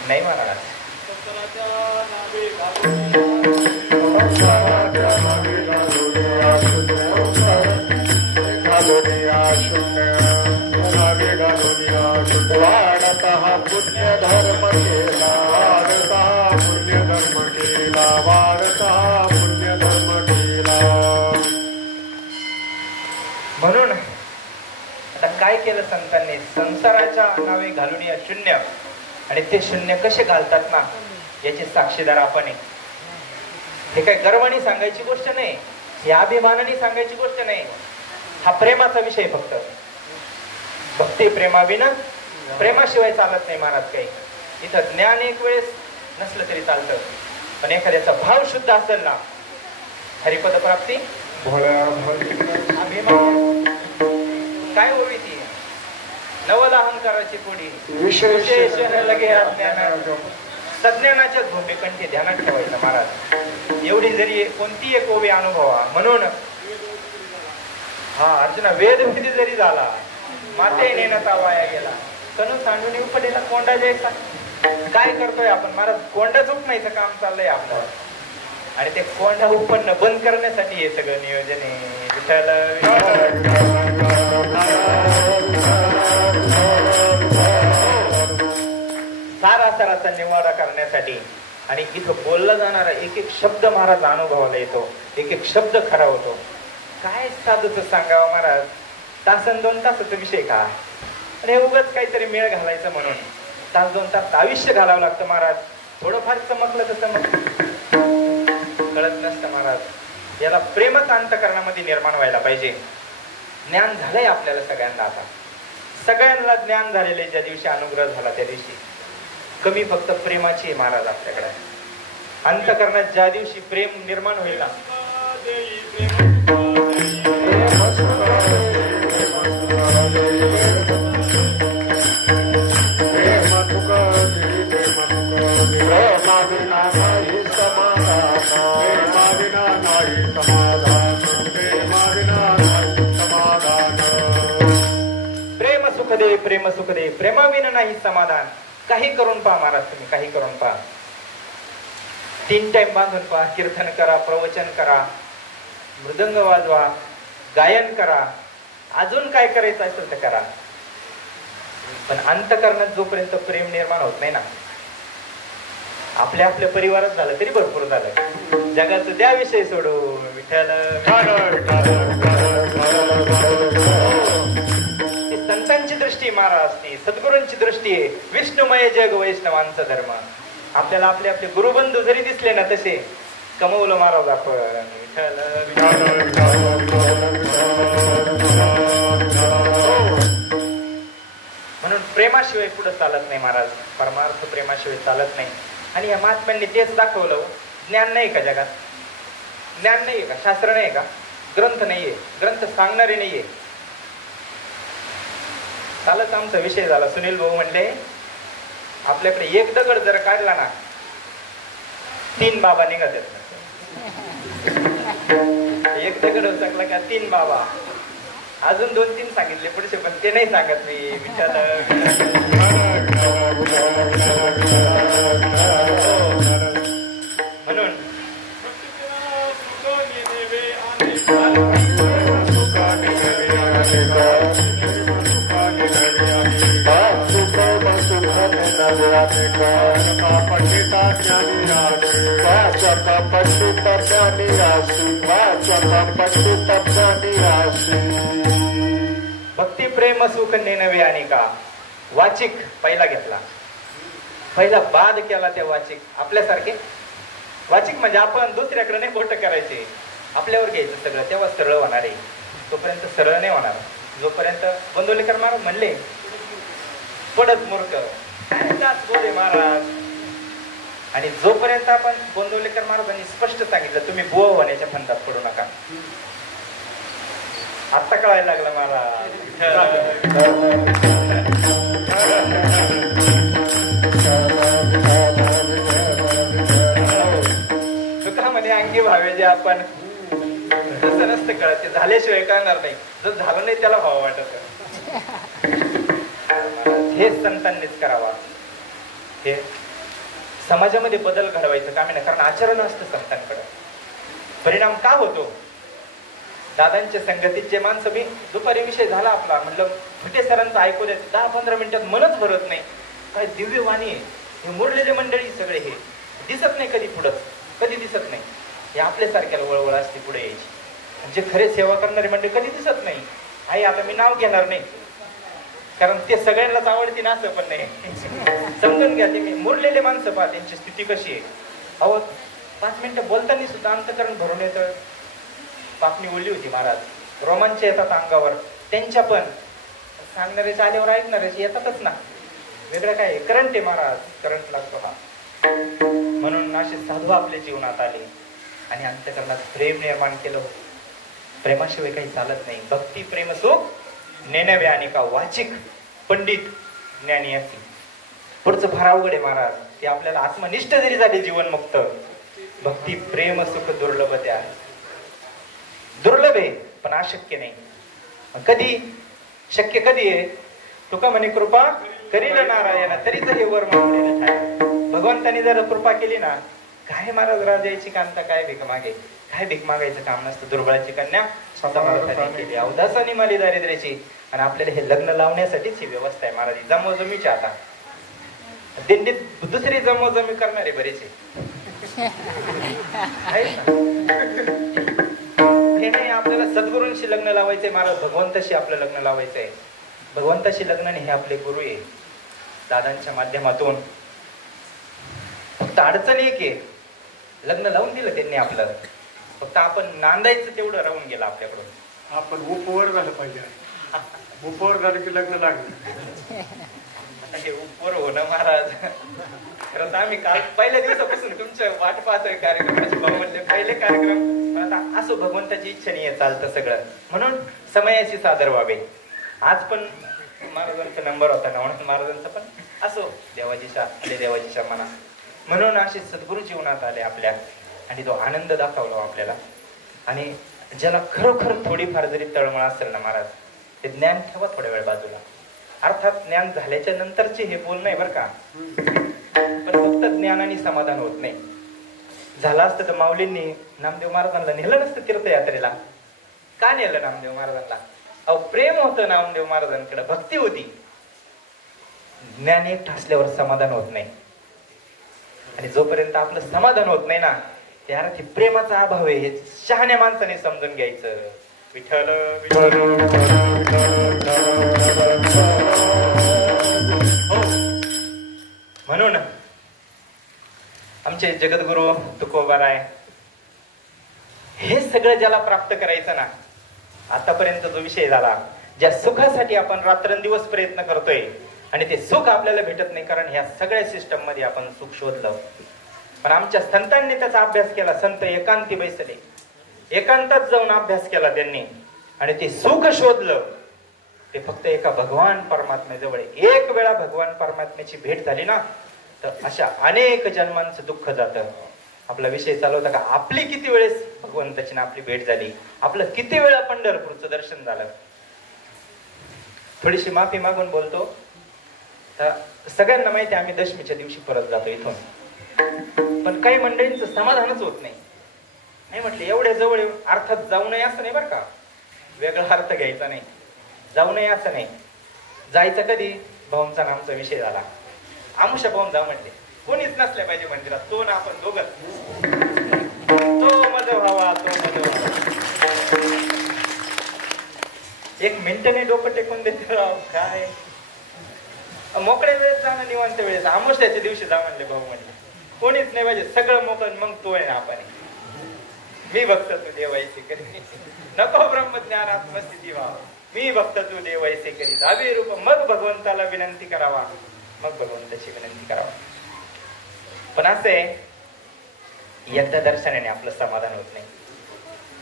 नाही महाराज, पुण्य धर्म केला पुण्य धर्म केला पुण्य धर्म केला. म्हणून आता काय केलं संतांनी? संसाराच्या नावे घालून या शून्य, आणि ते शून्य कसे घालतात ना याचे साक्षीदार आपण आहे. हे काय गर्वाने सांगायची गोष्ट नाही, हे अभिमानाने सांगायची गोष्ट नाही. हा प्रेमाचा विषय फक्त. भक्ती प्रेमाविना, प्रेमाशिवाय चालत नाही महाराज काही. इथं ज्ञान एक वेळेस नसलं तरी चालतं, पण एखाद्याचा भाव शुद्ध असेल ना, हरिपद प्राप्ती अभिमान काय होवी ती नवल अहंकाराची कोडी विशेष लगे अज्ञान. सज्ञानाच्या झोपेकंठी ध्यानात ठेवायचं महाराज. एवढी जरी कोणती एक ओवी अनुभवा. म्हणून हा अर्जुना वेद विधी जरी झाला, माते नेण्याचा वाया गेला, कणू सांडून उपडेला कोंडा जायचा. काय करतोय आपण महाराज? कोंडाच उपणायचं काम चाललंय आपल्यावर, आणि ते कोंडा उपन्न बंद करण्यासाठी हे सगळं नियोजन आहे. सारासाराचा निवाडा करण्यासाठी. आणि इथं बोलला जाणारा एक एक शब्द महाराज अनुभवाला येतो, एक एक शब्द खरा होतो. काय साधूच सांगावं महाराज, तासन 2 तासाचा विषय का? आणि हे उगाच काहीतरी मेळ घालायचं म्हणून तास 2 तास आयुष्य घालावं लागतं महाराज. थोडंफार चमकलं तर कळत नसतं महाराज. याला प्रेमच अंतःकरणामध्ये निर्माण व्हायला पाहिजे. ज्ञान झालंय आपल्याला सगळ्यांना. आता सगळ्यांना ज्ञान झालेले, ज्या दिवशी अनुग्रह झाला त्या दिवशी कमी फक्त प्रेमाची आहे महाराज आपल्याकडे. अंतःकरणात ज्या दिवशी प्रेम निर्माण होईल ना, प्रेम सुख दे, प्रेमाविना नाही समाधान. काही करून पहा महाराज, तुम्ही काही करून पहा. 3 टाइम बांधून पहा, कीर्तन करा, प्रवचन करा, मृदंग वाजवा, गायन करा, अजून काय करायचं असेल तर करा. पण अंतःकरणात जोपर्यंत प्रेम निर्माण होत नाही ना, आपल्या परिवारात झालं तरी भरपूर झालं. जगाचं द्या विषय सोडून विठ्ठल. संतांची दृष्टी महाराज, ती सद्गुरूंची दृष्टी आहे. विष्णुमय जग वैष्णवांचा धर्म. आपल्याला आपले गुरुबंधू जरी दिसले ना तसे, कमवलं महाराज आपण. म्हणून प्रेमाशिवाय पुढे चालत नाही महाराज. परमार्थ प्रेमाशिवाय चालत नाही. आणि या महात्म्यांनी तेच दाखवलं. ज्ञान नाही का जगात? ज्ञान नाहीये का? शास्त्र नाही का? ग्रंथ नाहीये? ग्रंथ सांगणारे नाहीये? कालच आमचा विषय झाला. सुनील भाऊ म्हणले, आपल्याकडे एक दगड जर काढला ना, 3 बाबा निघत आहेत. एक दगड उचकला का 3 बाबा. अजून 2-3 सांगितले पुढचे, पण ते नाही सांगत मी. विचार म्हणून भक्ती प्रेम सुख नेनवे आणि का वाचिक पहिला घेतला, पहिला बाद केला त्या वाचिक आपल्यासारखे. वाचिक म्हणजे आपण दुसऱ्याकडे नाही बोट करायचे, आपल्यावर घ्यायचं सगळं, तेव्हा सरळ होणार आहे. तोपर्यंत सरळ नाही होणार. जोपर्यंत गोंदवलेकर महाराज म्हणले पडत मूर्ख बोले महाराज, आणि जोपर्यंत आपण गोंदवलेकर महाराजांनी स्पष्ट सांगितलं तुम्ही बुवा होण्याच्या फंदात पडू नका. आता कळायला लागलं महाराज. तुका म्हणे अंगी भावे जे आपण तसं नसतं कळत, ते झाल्याशिवाय कळणार नाही. जर झालं नाही त्याला भाव वाटत. हे संतांनीच करावा. हे समाजामध्ये बदल घडवायचं काम नाही, कारण आचरण असतं संतांकडे. परिणाम का होतो? दादांच्या संगतीत जे माणसं, मी दुपारी विषय झाला आपला, म्हटलं फुटे सरांचं ऐकू देत 10-15 मिनिटात मनच भरत नाही. काय दिव्य वाणी आहे. हे मुरलेले मंडळी सगळे हे दिसत नाही कधी पुढं, कधी दिसत नाही. हे आपल्यासारख्याला वळवळ असते पुढे यायची. जे खरे सेवा करणारे मंडळी कधी दिसत नाही. आई आता मी नाव घेणार नाही, कारण ते सगळ्यांनाच आवडते ना, असं पण नाही. समजून घ्या. ते मी मुरलेले माणसं पहा त्यांची स्थिती कशी आहे. अहो 5 मिनिटं बोलताना सुद्धा अंतकरण भरून येतं. पापणी ओली होती महाराज, रोमांच येतात अंगावर त्यांच्या, पण सांगणाऱ्याच्या आल्यावर ऐकणाऱ्याचे येतातच ना. वेगळं काय करंट आहे महाराज, करंट लागतो हा. म्हणून असे साधू आपल्या जीवनात आले आणि अंतकरणात प्रेम निर्माण केलं. प्रेमाशिवाय काही चालत नाही. भक्ती प्रेम सुख नेनवे आणि का वाचिक पंडित ज्ञानी असे. पुढचं फार अवघड आहे महाराज. ते आपल्याला आत्मनिष्ठ जरी झाले जीवनमुक्त, भक्ती प्रेम सुख दुर्लभ त्या दुर्लभ आहे, पण अशक्य नाही. कधी शक्य कधी आहे? तुका म्हणे कृपा करील नारायण तरीच हे वर मागलेलं आहे. भगवंतानी जर कृपा केली ना, काय महाराज राजाची कांता काय भीक मागे, काय भीक मागायचं काम नसतं. दुर्बळाची कन्या स्वतः महाराजांनी केली, अवदासानी माली दारिद्र्याची. आणि आपल्याला हे लग्न लावण्यासाठीच ही व्यवस्था आहे महाराज. जमोजमीची आता दिंडीत दुसरी जमोजमी करणारे बरेचसे हे नाही. आपल्याला सद्गुरूंशी लग्न लावायचंय महाराज, भगवंताशी आपलं लग्न लावायचंय. भगवंताशी लग्न हे आपले गुरु आहे. दादांच्या माध्यमातून फक्त अडचण एक आहे, लग्न लावून दिलं त्यांनी आपलं, फक्त आपण नांदायचं तेवढं राहून गेलं आपल्याकडून. आपण उपवर झालं पाहिजे. उपवर झालं की लग्न लागलं. हे उपवर होणं महाराज, खरं तर आम्ही काल पहिल्या दिवसापासून तुमच्या वाट पाहतोय कार्यक्रमाची. भाऊ म्हणले पहिले कार्यक्रम, पण आता असो भगवंताची इच्छा नाही चालतं सगळं, म्हणून समयाशी सादर व्हावे. आज पण महाराजांचा नंबर होता ना, म्हणून महाराजांचा पण असो देवाजीच्या आले देवाजीच्या मना. म्हणून असे सद्गुरू जीवनात आले आपल्या, आणि तो आनंद दाखवला आपल्याला. आणि ज्याला खरोखर थोडीफार जरी तळमळ असेल ना महाराज, ते ज्ञान ठेवा थोड्या वेळ बाजूला. अर्थात ज्ञान झाल्याच्या नंतरचे हे बोलणं आहे बरं का, पण फक्त ज्ञानाने समाधान होत नाही. झालं असतं तर माऊलींनी नामदेव महाराजांना नेलं नसतं तीर्थयात्रेला. का नेलं नामदेव महाराजांना? अहो प्रेम होतं नामदेव महाराजांकडे, भक्ती होती. ज्ञान एक असल्यावर समाधान होत नाही, आणि जोपर्यंत आपलं समाधान होत नाही ना, त्या अर्थी प्रेमाचा अभाव आहे. हे शहाण्या माणसाने समजून घ्यायचं. विठ्ठल म्हणून आमचे जगद्गुरु तुकोबाराय हे सगळं ज्याला प्राप्त करायचं ना, आतापर्यंत जो विषय झाला, ज्या सुखासाठी आपण रात्रंदिवस प्रयत्न करतोय आणि ते सुख आपल्याला भेटत नाही, कारण ह्या सगळ्या सिस्टम मध्ये आपण सुख शोधलं. पण आमच्या संतांनी त्याचा अभ्यास केला. संत एकांती बैसले, एकांतात जाऊन अभ्यास केला त्यांनी, आणि ते सुख शोधलं. ते फक्त एका भगवान परमात्म्याजवळ. एक वेळा भगवान परमात्म्याची भेट झाली ना, तर अशा अनेक जन्मांचं दुःख जातं. आपला विषय चालू होता का आपली किती वेळेस भगवंताची ना आपली भेट झाली, आपलं किती वेळा पंढरपूरचं दर्शन झालं. थोडीशी माफी मागून बोलतो. तर सगळ्यांना माहिती आम्ही दशमीच्या दिवशी परत जातो इथून, पण काही मंडळींचं समाधानच होत नाही. नाही म्हटले एवढ्या जवळ अर्थात जाऊ नये असं नाही बरं का, वेगळा अर्थ घ्यायचा नाही. जाऊ नये असं नाही. जायचं कधी? भाऊंचा नामचा विषय झाला, आमुषा भाऊन जा म्हणले. कोणीच नसले पाहिजे मंदिरात, तो ना आपण दोघं. तो मज व्हावा, तो मज व्हावा. एक मिनिटने डोकं टेकून देते राव. काय मोकळ्या वेळेत जाणं, निवांत वेळेत. आमुष्याच्या दिवशी जा म्हणले भाऊ म्हणले. कोणीच नाही पाहिजे, सगळं मोकळं. मग तो आहे ना आपण. मी भक्त तू देवायचे करी, नको ब्रह्मज्ञान आत्मस्थिती व्हा. मी भक्त तू देवायचे करी, जावे रूप. मग भगवंताला विनंती करावा, मग भगवंताची विनंती करावा. पण असे एकदा दर्शनाने आपलं समाधान होत नाही.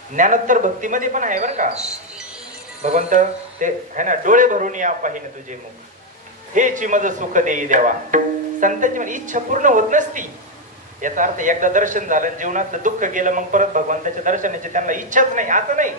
ज्ञानोत्तर भक्तीमध्ये पण आहे बरं का. भगवंत ते आहे ना, डोळे भरून या पाहिन तुझे मुख, हेची मज सुख देई देवा. संतांची म्हणजे इच्छा पूर्ण होत नसती. याचा अर्थ एकदा दर्शन झालं, जीवनातलं दुःख गेलं, मग परत भगवंताच्या दर्शनाची त्यांना इच्छाच नाही, असं नाही.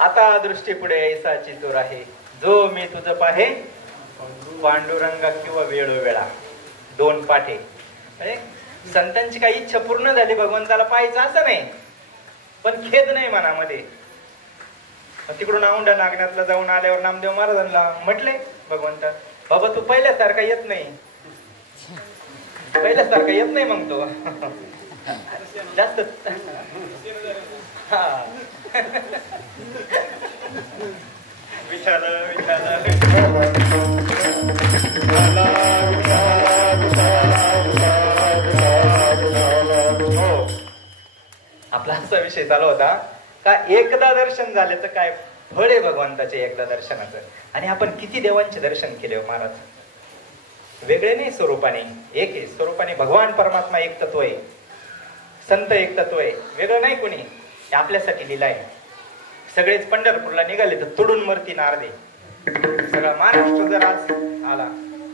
आता दृष्टी पुढे ऐसाची तूर आहे, जो मी तुझं पाहे पांडुरंगा किंवा वेळोवेळा. दोन पाठे. संतांची काही इच्छा पूर्ण झाली, भगवंताला पाहायचं असं नाही, पण खेद नाही मनामध्ये. तिकडून औंढा नागनाथला जाऊन आल्यावर नामदेव महाराजांना म्हटले भगवंत, बाबा तू पहिल्यासारखा येत नाही, पहिल्यासारखा येत नाही. मग तो जास्त विचार आपला असा विषय चालू होता का एकदा दर्शन झाल्याचं काय फळ आहे भगवंताचे एकदा दर्शनाचं. आणि आपण किती देवांचे दर्शन केले महाराज. वेगळे नाही स्वरूपाने, एक आहे स्वरूपाने. भगवान परमात्मा एक तत्व आहे, संत एक तत्व आहे, वेगळं नाही कोणी. आपल्यासाठी लिहिलं आहे. सगळेच पंढरपूरला निघाले तर तुडून मरती नारदे. सगळा महाराष्ट्र जर आज आला,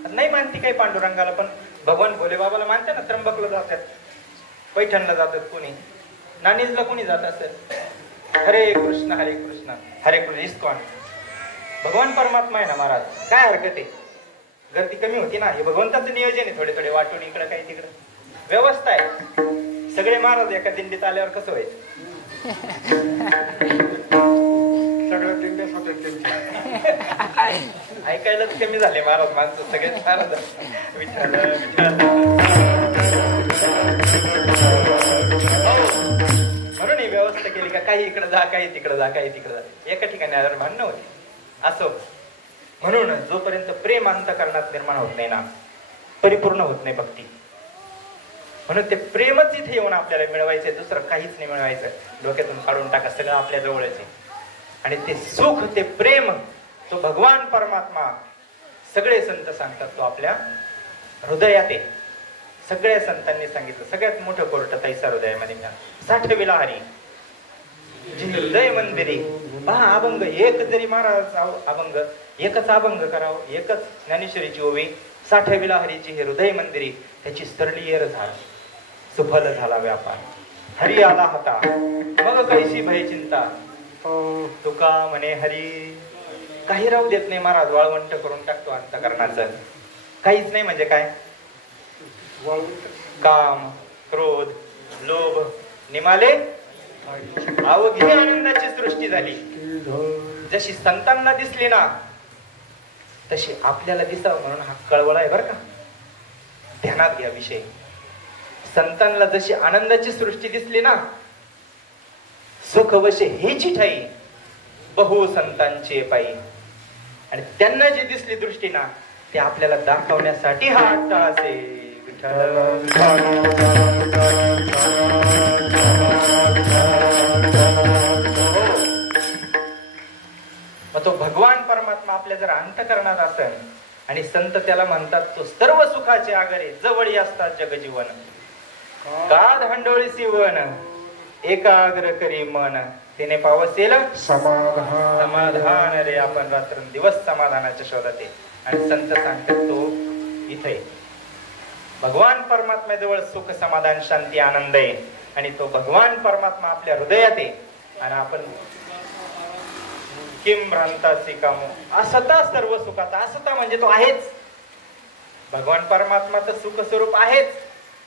नाही मानती काही पांडुरंगाला, पण भगवान भोले बाबाला मानते ना. त्र्यंबकला जातात, पैठणला जातात, कोणी नाणीजला कोणी जात असेल. हरे कृष्ण हरे कृष्ण इस्कॉन. भगवान परमात्मा आहे ना महाराज, काय हरकत आहे. गर्दी कमी होती ना, हे भगवंताचं नियोजन आहे. थोडे थोडे वाटून इकडं काही तिकडं व्यवस्था आहे. सगळे महाराज एका दिंडीत आल्यावर कसं व्हायचं. सगळं दिंड्या स्वतः ऐकायलाच कमी झाले महाराज माणसं सगळे महाराज. विचार म्हणून ही व्यवस्था केली का काही इकडे जा, काही तिकडे जा, काही तिकडे जा. एका ठिकाणी आल्यावर भांडणं होती. असो म्हणून जोपर्यंत प्रेम अंतःकरणात निर्माण होत नाही ना, परिपूर्ण होत नाही भक्ती. म्हणून ते प्रेमच इथे येऊन आपल्याला मिळवायचंय, दुसरं काहीच नाही मिळवायचं. डोक्यातून काढून टाका, सगळं आपल्या जवळच आहे. आणि ते सुख, ते प्रेम, तो भगवान परमात्मा सगळे संत सांगतात तो आपल्या हृदयात आहे. सगळ्या संतांनी सांगितलं सगळ्यात मोठं कोर्ट तैसा हृदयामध्ये घ्या. साठविला हरी जी हृदय मंदिरी. पहा अभंग एक जरी महाराज अभंग एकच अभंग करावं, एकच ज्ञानेश्वरीची ओवी. साठविला हरीची हे हृदय मंदिरी, त्याची स्तरली येर झाड, सुफल झाला व्यापार. हरी आला होता मग कैसी भय चिंता, तुका म्हणे हरी. काही राहू देत नाही महाराज, वाळवंट करून टाकतो अंतःकरणाचं. काहीच नाही म्हणजे काय? वाळून काम, क्रोध, लोभ निमाले अवघी आनंदाची सृष्टी झाली. जशी संतांना दिसली ना तशी आपल्याला दिसावं म्हणून हा कळवळा आहे बरं का. ध्यानात घ्या विषय. संतांना जशी आनंदाची सृष्टी दिसली ना, सुख वशे हेची ठाई बहु संतांचे पायी, आणि त्यांना जी दिसली दृष्टी ना ते आपल्याला दाखवण्यासाठी हा अट्टहास आहे. मग तो भगवान परमात्मा आपल्या जर अंतःकरणात असेल आणि संत त्याला म्हणतात तो सर्व सुखाचे आगरे जवळी असतात जगजीवन, का धांडोळीसी वन एकाग्र करी मन तिने पावसेल समाधान रे. आपण रात्रंदिवस समाधानाच्या शोधात आहे. आणि संत सांगतात तो इथे भगवान परमात्म्याजवळ सुख समाधान शांती आनंद आहे. आणि तो भगवान परमात्मा आपल्या हृदयात आहे. आणि आपण किम भ्रांतासी कामो असता सर्व सुखाचा. असता म्हणजे तो आहेच. भगवान परमात्मा तर सुख स्वरूप आहेच,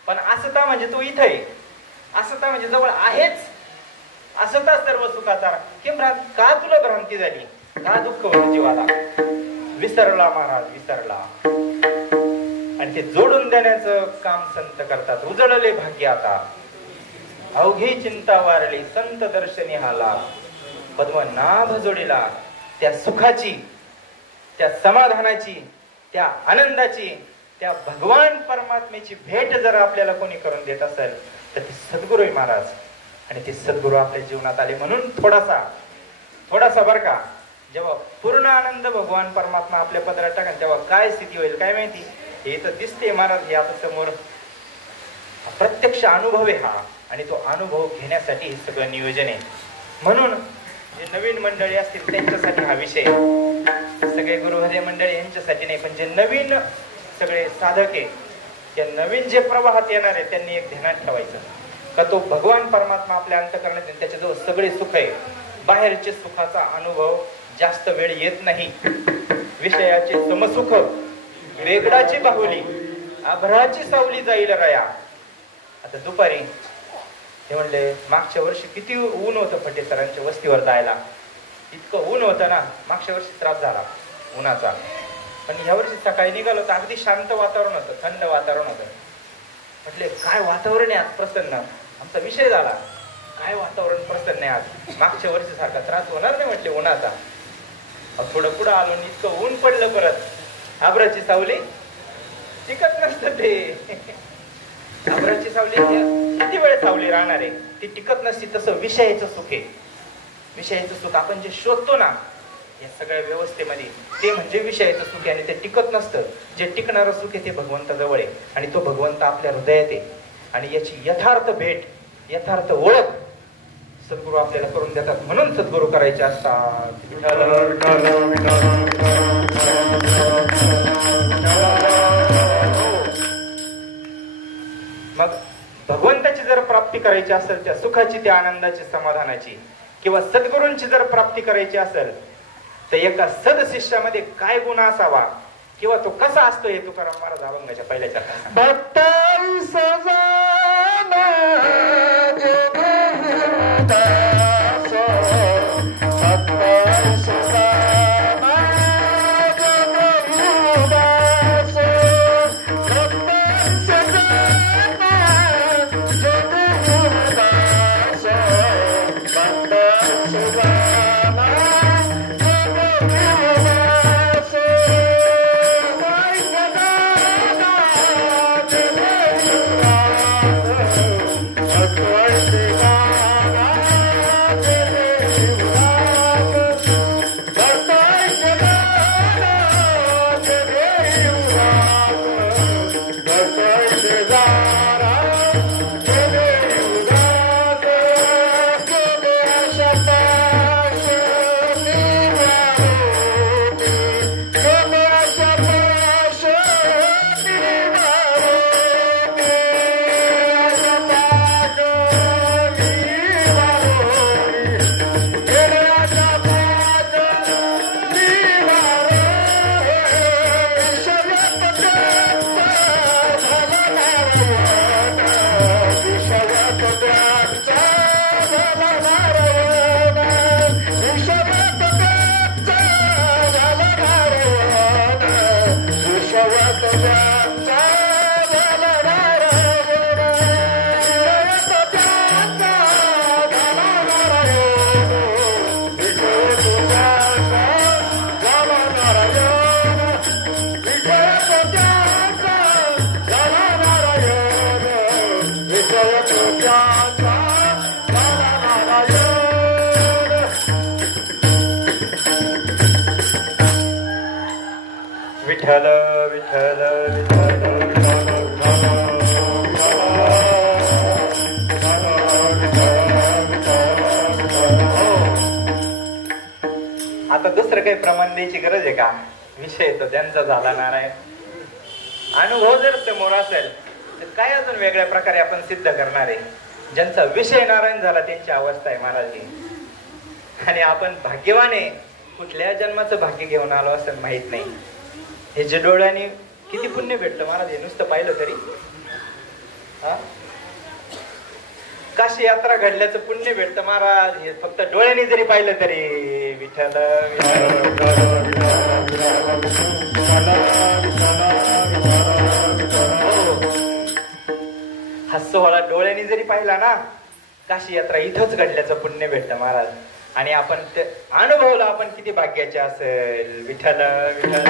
पण असता म्हणजे तो इथे आहे. असता म्हणजे जवळ आहेच. असता सर्व सुखाचा. किम भ्रांत का तुला भ्रांती झाली, का दुःख होतं जीवाला. विसरला महाराज विसरला. आणि ते जोडून देण्याचं काम संत करतात. उजळले भाग्य आता अवघी चिंता वारली संत दर्शनी हाला. पद्म नाभ जोडीला त्या सुखाची, त्या समाधानाची, त्या आनंदाची, त्या भगवान परमात्म्याची भेट जर आपल्याला कोणी करून देत असेल तर ते सद्गुरू आहे महाराज. आणि ते सद्गुरू आपल्या जीवनात आले म्हणून थोडासा बर का, जेव्हा पूर्ण आनंद भगवान परमात्मा आपल्या पदरात टाकेल तेव्हा काय स्थिती होईल काय माहिती. हे तर दिसते महाराज, हे आता समोर प्रत्यक्ष अनुभव आहे हा. आणि तो अनुभव घेण्यासाठी हे सगळं नियोजन आहे. म्हणून जे नवीन मंडळी असतील त्यांच्यासाठी हा विषय, सगळे गुरुहरे मंडळी यांच्यासाठी नाही, पण जे नवीन सगळे साधक आहे, त्या नवीन जे प्रवाहात येणार आहे त्यांनी एक ध्यानात ठेवायचं का तो भगवान परमात्मा आपल्या अंतःकरणात त्याच्याजवळ सगळे सुख आहे. बाहेरचे सुखाचा अनुभव जास्त वेळ येत नाही. विषयाचे समसुख वेगळाची बाहुली आभराची सावली जाईल रया. आता दुपारी ते म्हणले मागच्या वर्षी किती ऊन होतं फटे सरांच्या वस्तीवर जायला. इतकं ऊन होतं ना, मागच्या वर्षी त्रास झाला उन्हाचा. पण ह्या वर्षी सकाळी निघालो तर अगदी शांत वातावरण होतं, थंड वातावरण होतं. म्हटले काय वातावरण आहे आज प्रसन्न. आमचा विषय झाला काय वातावरण प्रसन्न आहे आज, मागच्या वर्षी सारखा त्रास होणार नाही म्हटले उन्हाचा. थोडं पुढं आलो आणि इतकं ऊन पडलं परत. आभराची सावली टिकत नसतं ते. आभराची सावली किती वेळ सावली राहणार आहे, ती टिकत नसती. तसं विषयाचं सुख आहे. विषयाचं सुख आपण जे शोधतो ना या सगळ्या व्यवस्थेमध्ये ते म्हणजे विषयाचं सुख आहे. आणि ते टिकत नसतं. जे टिकणारं सुख आहे ते भगवंताजवळ आहे. आणि तो भगवंत आपल्या हृदयात आहे. आणि याची यथार्थ भेट, यथार्थ ओळख सद्गुरू आपल्याला करून देतात. म्हणून सद्गुरू करायचे असतात. मग भगवंताची जर प्राप्ती करायची असेल, त्या सुखाची, त्या आनंदाची, समाधानाची, किंवा सद्गुरूंची जर प्राप्ती करायची असेल तर एका सदशिष्यामध्ये काय गुण असावा किंवा तो कसा असतो हे तुकाराम महाराज अभंगाच्या पहिल्या चरणात विठ्ठल विठ्ठल विठ्ठल आता दुसरं काही प्रमाण द्यायची गरज आहे का? विषय तो त्यांचा झाला नारायण. अनुभव जर समोर असेल तर काय अजून वेगळ्या प्रकारे आपण सिद्ध करणार आहे? ज्यांचा विषय नारायण झाला त्यांची अवस्था आहे महाराज. आणि आपण भाग्यवान आहे, कुठल्या जन्माचं भाग्य घेऊन आलो असं माहित नाही. हे जे डोळ्याने किती पुण्य भेटलं महाराज, हे नुसतं पाहिलं तरी. काशी यात्रा घडल्याचं पुण्य भेटतं महाराज, हे फक्त डोळ्याने जरी पाहिलं तरी. विठ्ठल हा सोहळा डोळ्याने जरी पाहिला ना, काशी यात्रा इथंच घडल्याचं पुण्य भेटतं महाराज. आणि आपण ते अनुभवलं, आपण किती भाग्याचे असेल. विठ्ठल विठ्ठल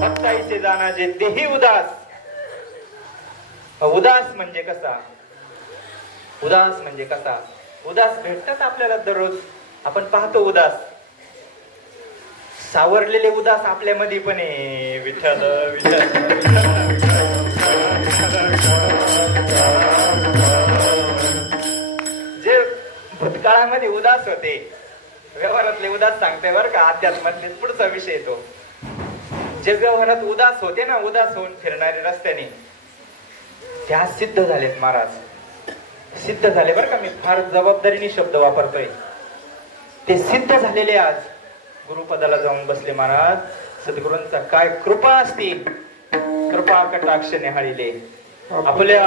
भक्ताईचे जाना जे देही उदास. उदास म्हणजे कसा? उदास म्हणजे कसा? उदास भेटतात आपल्याला दररोज, आपण पाहतो उदास. सावरलेले उदास आपल्यामध्ये पण आहे. विठ्ठल विठ्ठल जे भूतकाळामध्ये उदास होते, व्यवहारातले उदास सांगते बरं का, अध्यात्मातले पुढचा विषय तो. जे व्यवहारात उदास होते ना, उदास होऊन फिरणारे रस्त्याने, त्या सिद्ध झालेत महाराज. सिद्ध झाले बरं का, मी फार जबाबदारीने शब्द वापरतोय. ते सिद्ध झालेले आज गुरुपदाला जाऊन बसले महाराज. सद्गुरूंचा काय कृपा असती, कृपा कटाक्ष निहाळिले आपल्या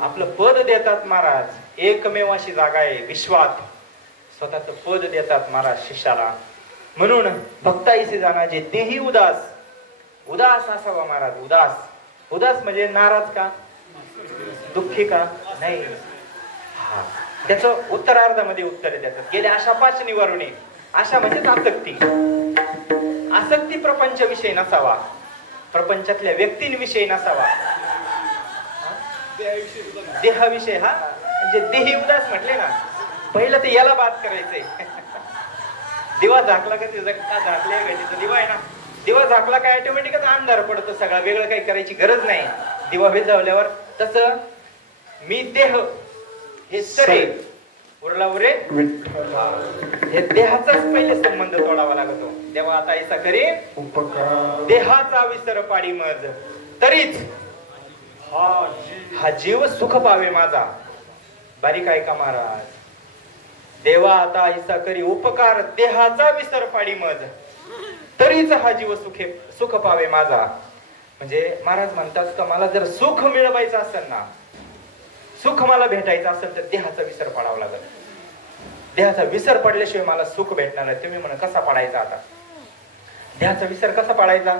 आपलं पद देतात महाराज. एकमेव अशी जागा आहे विश्वात, स्वतःच पद देतात महाराज शिष्याला. म्हणून भक्ताईसे जाना जे तेही उदास. उदास असावा महाराज. उदास, उदास म्हणजे नाराज का, दुःखी का? नाही. त्याचं उत्तरार्धामध्ये उत्तर देतात. गेले अशा 5 निवारणे. आशा म्हणजेच आसक्ती. आसक्ती प्रपंचाविषयी नसावा, प्रपंचातल्या व्यक्तींविषयी नसावा, देहाविषयी. हा म्हणजे देही उदास म्हटले ना, पहिलं ते याला बात करायचंय. दिवा झाकला का, ते झाकले घटीचा दिवा आहे ना, दिवा झाकला काय ऑटोमॅटिकच अंधार पडतो सगळा, वेगळं काही करायची गरज नाही. दिवा विझवल्यावर तसं मी देह हे सरे उरला उरे. हे देहाचाच पहिले संबंध तोडावा लागतो. तेव्हा आता ऐसा करी देहाचा विसर पाडी मज, तरीच हा जीव सुख पावे माझा. बारीक आहे का महाराज? देवा आता ऐसा करी उपकार, देहाचा विसर पाडी मज, तरीच हा जीव सुख पावे माझा. म्हणजे महाराज म्हणतात का, मला जर सुख मिळवायचं असेल ना, सुख मला भेटायचं असेल तर देहाचा विसर पडावा लागेल. देहाचा विसर पडल्याशिवाय मला सुख भेटणार नाही. तुम्ही म्हणा कसा पाडायचा? आता देहाचा विसर कसा पाडायचा?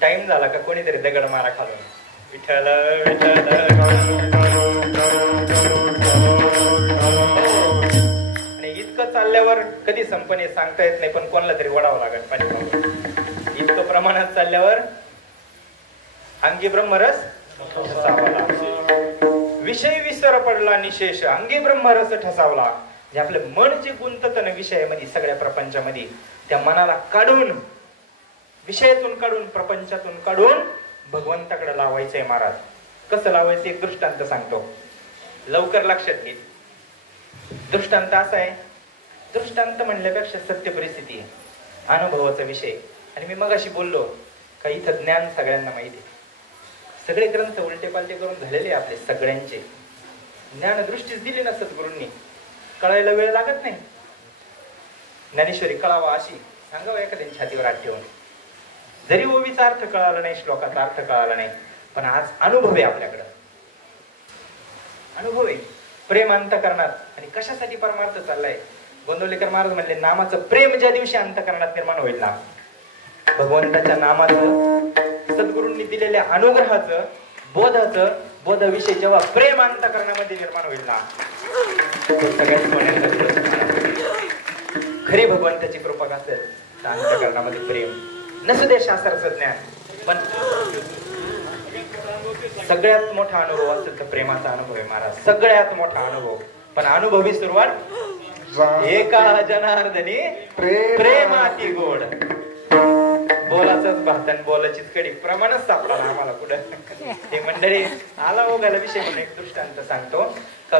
टाइम झाला का? कोणीतरी दगड मारा खालून. विठ्ठल विठ्ठल. आणि इतकं चालल्यावर कधी संपणे सांगता येत नाही, पण कोणाला तरी वडावं लागेल पाणी. इतकं प्रमाणात चालल्यावर अंगी ब्रह्मरस ठसावला. विषय विसर पडला निशेष, अंगी ब्रह्मरस ठसावला. म्हणजे आपलं मन जे गुंतत ना विषयामध्ये, सगळ्या प्रपंचामध्ये, त्या मनाला काढून, विषयातून काढून, प्रपंचातून काढून भगवंताकडे लावायचंय महाराज. कसं लावायचं एक दृष्टांत सांगतो, लवकर लक्षात घे. दृष्टांत असा आहे, दृष्टांत म्हणल्यापेक्षा सत्य परिस्थिती आहे, अनुभवाचा विषय. आणि मी मगाशी बोललो का इथं ज्ञान सगळ्यांना माहिती आहे, सगळे ग्रंथ उलटे पालटे करून झालेले आपले सगळ्यांचे. ज्ञानदृष्टीच दिली ना सद्गुरूंनी, कळायला वेळ लागत नाही. ज्ञानेश्वरी कळावा अशी सांगावं एखाद्या छातीवर हात ठेवून. जरी ओवीचा अर्थ कळाला नाही, श्लोकाचा अर्थ कळाला नाही, पण आज अनुभव आहे आपल्याकडं. अनुभव आहे प्रेम अंतःकरणात. आणि कशासाठी परमार्थ चाललाय? गोंदवलेकर महाराज म्हणले, नामाचं प्रेम ज्या दिवशी अंतःकरणात निर्माण होईल ना, भगवंताच्या नामाचं, सद्गुरूंनी दिलेल्या अनुग्रहाचं, बोधाविषयी जेव्हा प्रेम अंतःकरणामध्ये निर्माण होईल ना, सगळ्यात खरी भगवंताची कृपा असेल तर अंतःकरणामध्ये प्रेम नसू दे शास्त्राचं ज्ञान, पण सगळ्यात मोठा अनुभव असेल तर प्रेमाचा अनुभव आहे महाराज. सगळ्यात मोठा अनुभव. पण अनुभवी सुरुवात एका जनार्दनी प्रेमाती गोड. बोलाचंच भातन बोलाचीच कडी प्रमाणच सापडा आम्हाला कुठं. हे मंडळी आला ओघाला विषय म्हणून एक दृष्टांत सांगतो का.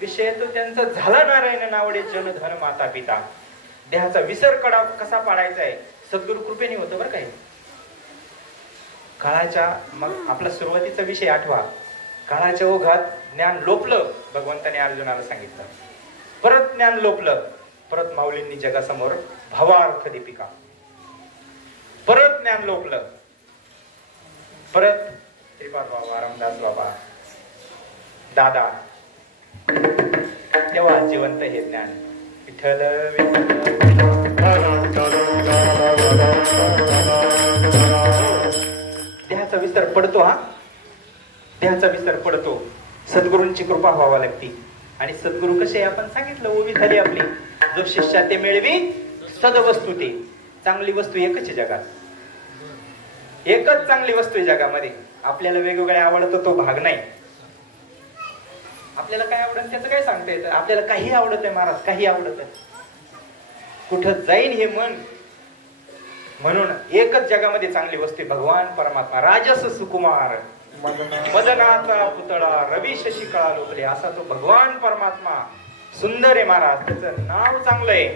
विषय तो त्यांचा झाला नारायण नावडे जनधन माता पिता. देहाचा विसर कसा पाडायचा आहे सद्गुरु कृपेने होतं बरं काही. काळाच्या मग आपला सुरुवातीचा विषय आठवा. काळाच्या ओघात ज्ञान लोपलं, भगवंताने अर्जुनाला सांगितलं. परत ज्ञान लोपलं, परत माऊलींनी जगासमोर भावार्थ दीपिका. परत ज्ञान लोपलं, परत श्रीपाद बाबा, रामदास बाबा, दादा, तेव्हा जिवंत हे ज्ञान. विठ्ठल देहाचा विसर पडतो. देहाचा विसर पडतो. सद्गुरूंची कृपा व्हावा लागते. आणि सद्गुरू कसे आपण सांगितलं, ओवी झाली आपली. जो शिष्या ते मिळवी सदवस्तू ते. चांगली वस्तू एकच आहे जगात. एकच चांगली वस्तू आहे जगामध्ये. आपल्याला वेगवेगळ्या आवडतो तो भाग नाही. आपल्याला काय आवडत त्याचं काय सांगता येतं. आपल्याला काही आवडत आहे महाराज, काही आवडत आहे. कुठं जाईन हे मन. म्हणून एकच जगामध्ये चांगली वस्तू भगवान परमात्मा. राजस सुकुमार मदनाचा पुतळा रवी शशी कळा लोकले. असा तो भगवान परमात्मा सुंदर आहे महाराज. त्याचं नाव चांगलं आहे.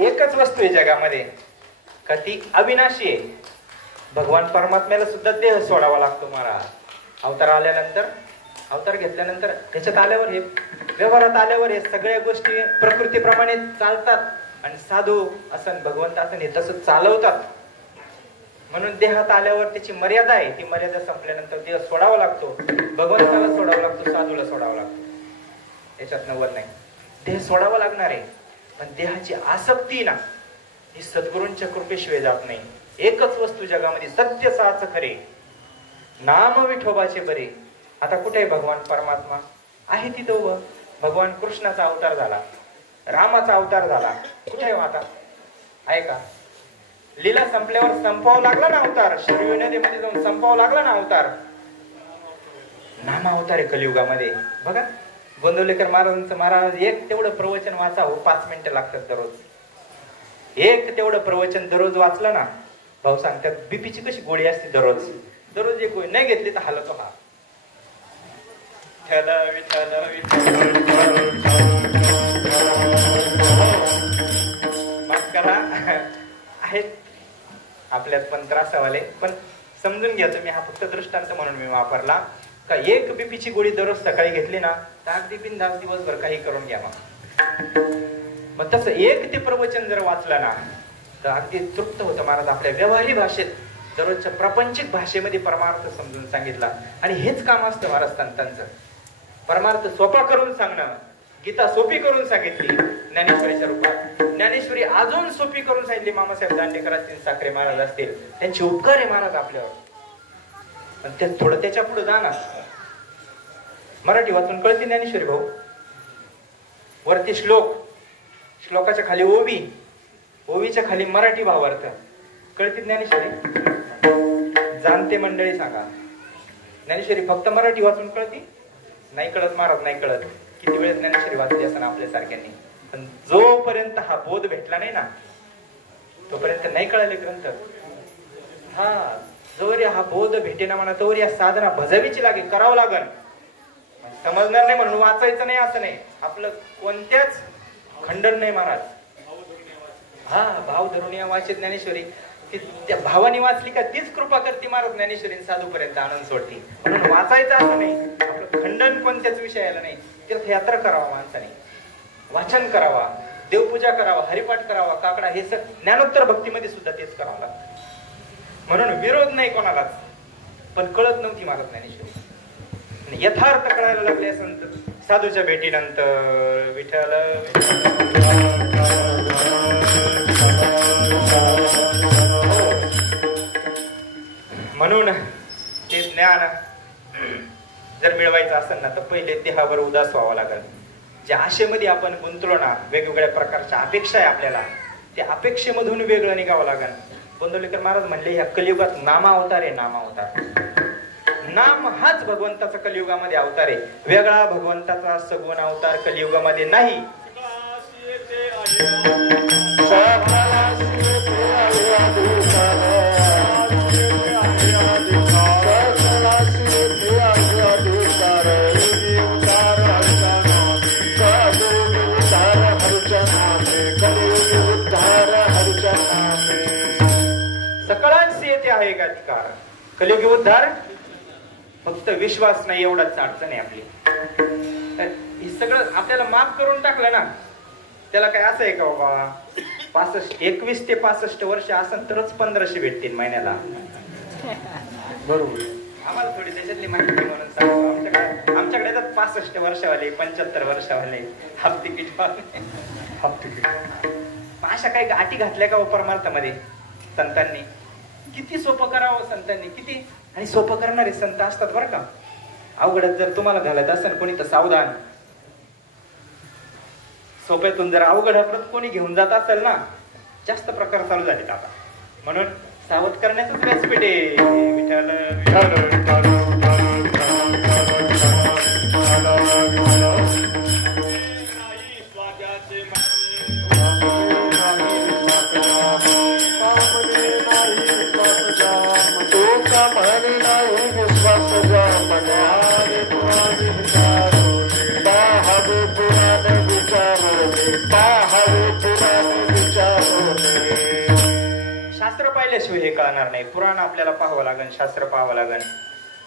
एकच वस्तू आहे जगामध्ये का ती अविनाशी आहे. भगवान परमात्म्याला सुद्धा देह सोडावा लागतो महाराज. अवतार घेतल्यानंतर त्याच्यात आल्यावर हे व्यवहारात आल्यावर हे सगळ्या गोष्टी प्रकृतीप्रमाणे चालतात. आणि साधू असं भगवंत असं हे तसं चालवतात. म्हणून देहात आल्यावर त्याची मर्यादा आहे. ती मर्यादा संपल्यानंतर देह सोडावा लागतो. भगवंताला सोडावा लागतो, साधूला सोडावा लागतो. याच्यात नव्वद नाही. देह सोडावा लागणार आहे. पण देहाची आसक्ती ना ही सद्गुरूंच्या कृपेशिवाय जात नाही. एकच वस्तू जगामध्ये सत्य साच खरे, नाम विठोबाचे बरे. आता कुठे आहे भगवान परमात्मा? आहे तिथं. भगवान कृष्णाचा अवतार झाला, रामाचा अवतार झाला. कुठे आहे आता? आहे का? लीला संपल्यावर संपावं लागला ना अवतार. शरीर नदीमध्ये जाऊन संपावं लागला ना अवतार. नामा अवतार आहे कलियुगामध्ये. बघा गोंदवलेकर महाराजांचं, महाराज एक तेवढं प्रवचन वाचा हो, 5 मिनिटं लागतात दररोज. एक तेवढं प्रवचन दररोज वाचलं ना, भाऊ सांगतात बीपीची कशी गोळी असते दररोज एक गोळी नाही घेतली तर हालतो हा. माफ करा, आहेत आपल्यात पण त्रासावाले, पण समजून घ्या तुम्ही. हा फक्त दृष्टांत म्हणून मी वापरला का एक बीपीची गोळी दररोज सकाळी घेतली ना तर अगदी बिनधास्त दिवसभर काही करून घ्या. मग तसं एक ते प्रवचन जर वाचलं ना तर अगदी तृप्त होतं महाराज. आपल्या व्यवहारी भाषेत दररोजच्या प्रापंचिक भाषेमध्ये परमार्थ समजून सांगितला. आणि हेच काम असतं महाराज संतांचं. परमार्थ सोपा करून सांगणं. गीता सोपी करून सांगितली ज्ञानेश्वरीच्या रूपात. ज्ञानेश्वरी अजून सोपी करून सांगितली मामासाहेब दांडेकर असतील, साखरे महाराज असतील. त्यांचे उपकार आहे महाराज आपल्यावर. पण ते थोडं त्याच्या पुढे जा ना. मराठी वाचून कळते ज्ञानेश्वरी भाऊ. वरती श्लोकाच्या खाली ओवी, ओवीच्या खाली मराठी भावार्थ. कळते ज्ञानेश्वरी? जाणते चालते मंडळी सांगा. ज्ञानेश्वरी फक्त मराठी वाचून कळती? नाही कळत महाराज, नाही कळत. किती वेळेस ज्ञानेश्वरी वाचली असं आपल्यासारख्यांनी, पण जोपर्यंत हा बोध भेटला नाही ना तोपर्यंत नाही कळले ग्रंथ. हा जोवर हा बोध भेटेना म्हणा तोवर या साधना भजावीची लागे, करावं लागल. समजणार नाही म्हणून वाचायचं नाही असं नाही. आपलं कोणत्याच खंडन नाही महाराज. हा भाव धरून या वाचित ज्ञानेश्वरी, त्या भावाने वाचली का तीच कृपा करते महाराज ज्ञानेश्वरी साधूपर्यंत आणून सोडते. म्हणून वाचायचं असं नाही, आपलं खंडन कोणत्याच विषयाला नाही. तीर्थयात्रा करावा माणसाने, वाचन करावा, देवपूजा करावा, हरिपाठ करावा, काकडा, हे ज्ञानोत्तर भक्तीमध्ये सुद्धा तेच करावं लागतं. म्हणून विरोध नाही कोणालाच, पण कळत नव्हती महाराज ज्ञानेश्वरी. यथार्थ कळायला लागले संत साधूच्या भेटीनंतर. विठ्ठल म्हणून ते ज्ञान जर मिळवायचं असेल ना तर पहिले देहावर उदास व्हावं लागेल. ज्या आशेमध्ये आपण गुंतलो ना, वेगवेगळ्या प्रकारच्या अपेक्षा आहे आपल्याला, त्या अपेक्षेमधून वेगळं निघावं लागेल. गोंदवलेकर महाराज म्हणले ह्या कलियुगात नामा अवतार आहे, नामा अवतार. नाम हाच भगवंताचा कलियुगामध्ये अवतार आहे. वेगळा भगवंताचा सगुण अवतार कलियुगामध्ये नाही. सकळांशी येते आहे का अधिकार, कलियुगी उद्धार फक्त विश्वास नाही एवढाच अडचण आहे आपली. तर हे सगळं आपल्याला माफ करून टाकलं ना, त्याला काय असं आहे का बाबा 21 ते 65 वर्ष असेल तरच 1500 भेटतील महिन्याला. बरोबर. आम्हाला थोडी त्याच्यातली माहिती म्हणून सांगतो. आमच्याकडे तर 65 वर्षावाले, 75 वर्षावाले हाफ तिकीट वाले. Half ticket. अशा काही गाठी घातल्या का परमार्थामध्ये संतांनी? किती सोपं करावं संतांनी, किती. आणि सोपं करणारे संत असतात बरं का. अवघडात जर तुम्हाला घालत असेल कोणी तर सावधान. सोप्यातून जर अवघड परत कोणी घेऊन जात असेल ना, जास्त प्रकार चालू झालेत आता. म्हणून सावध करण्याचंच व्यासपीठ आहे. विठ्ठल शास्त्र पाहिल्याशिवाय हे कळणार नाही. पुराण आपल्याला पाहावं लागेल, शास्त्र पाहावं लागेल.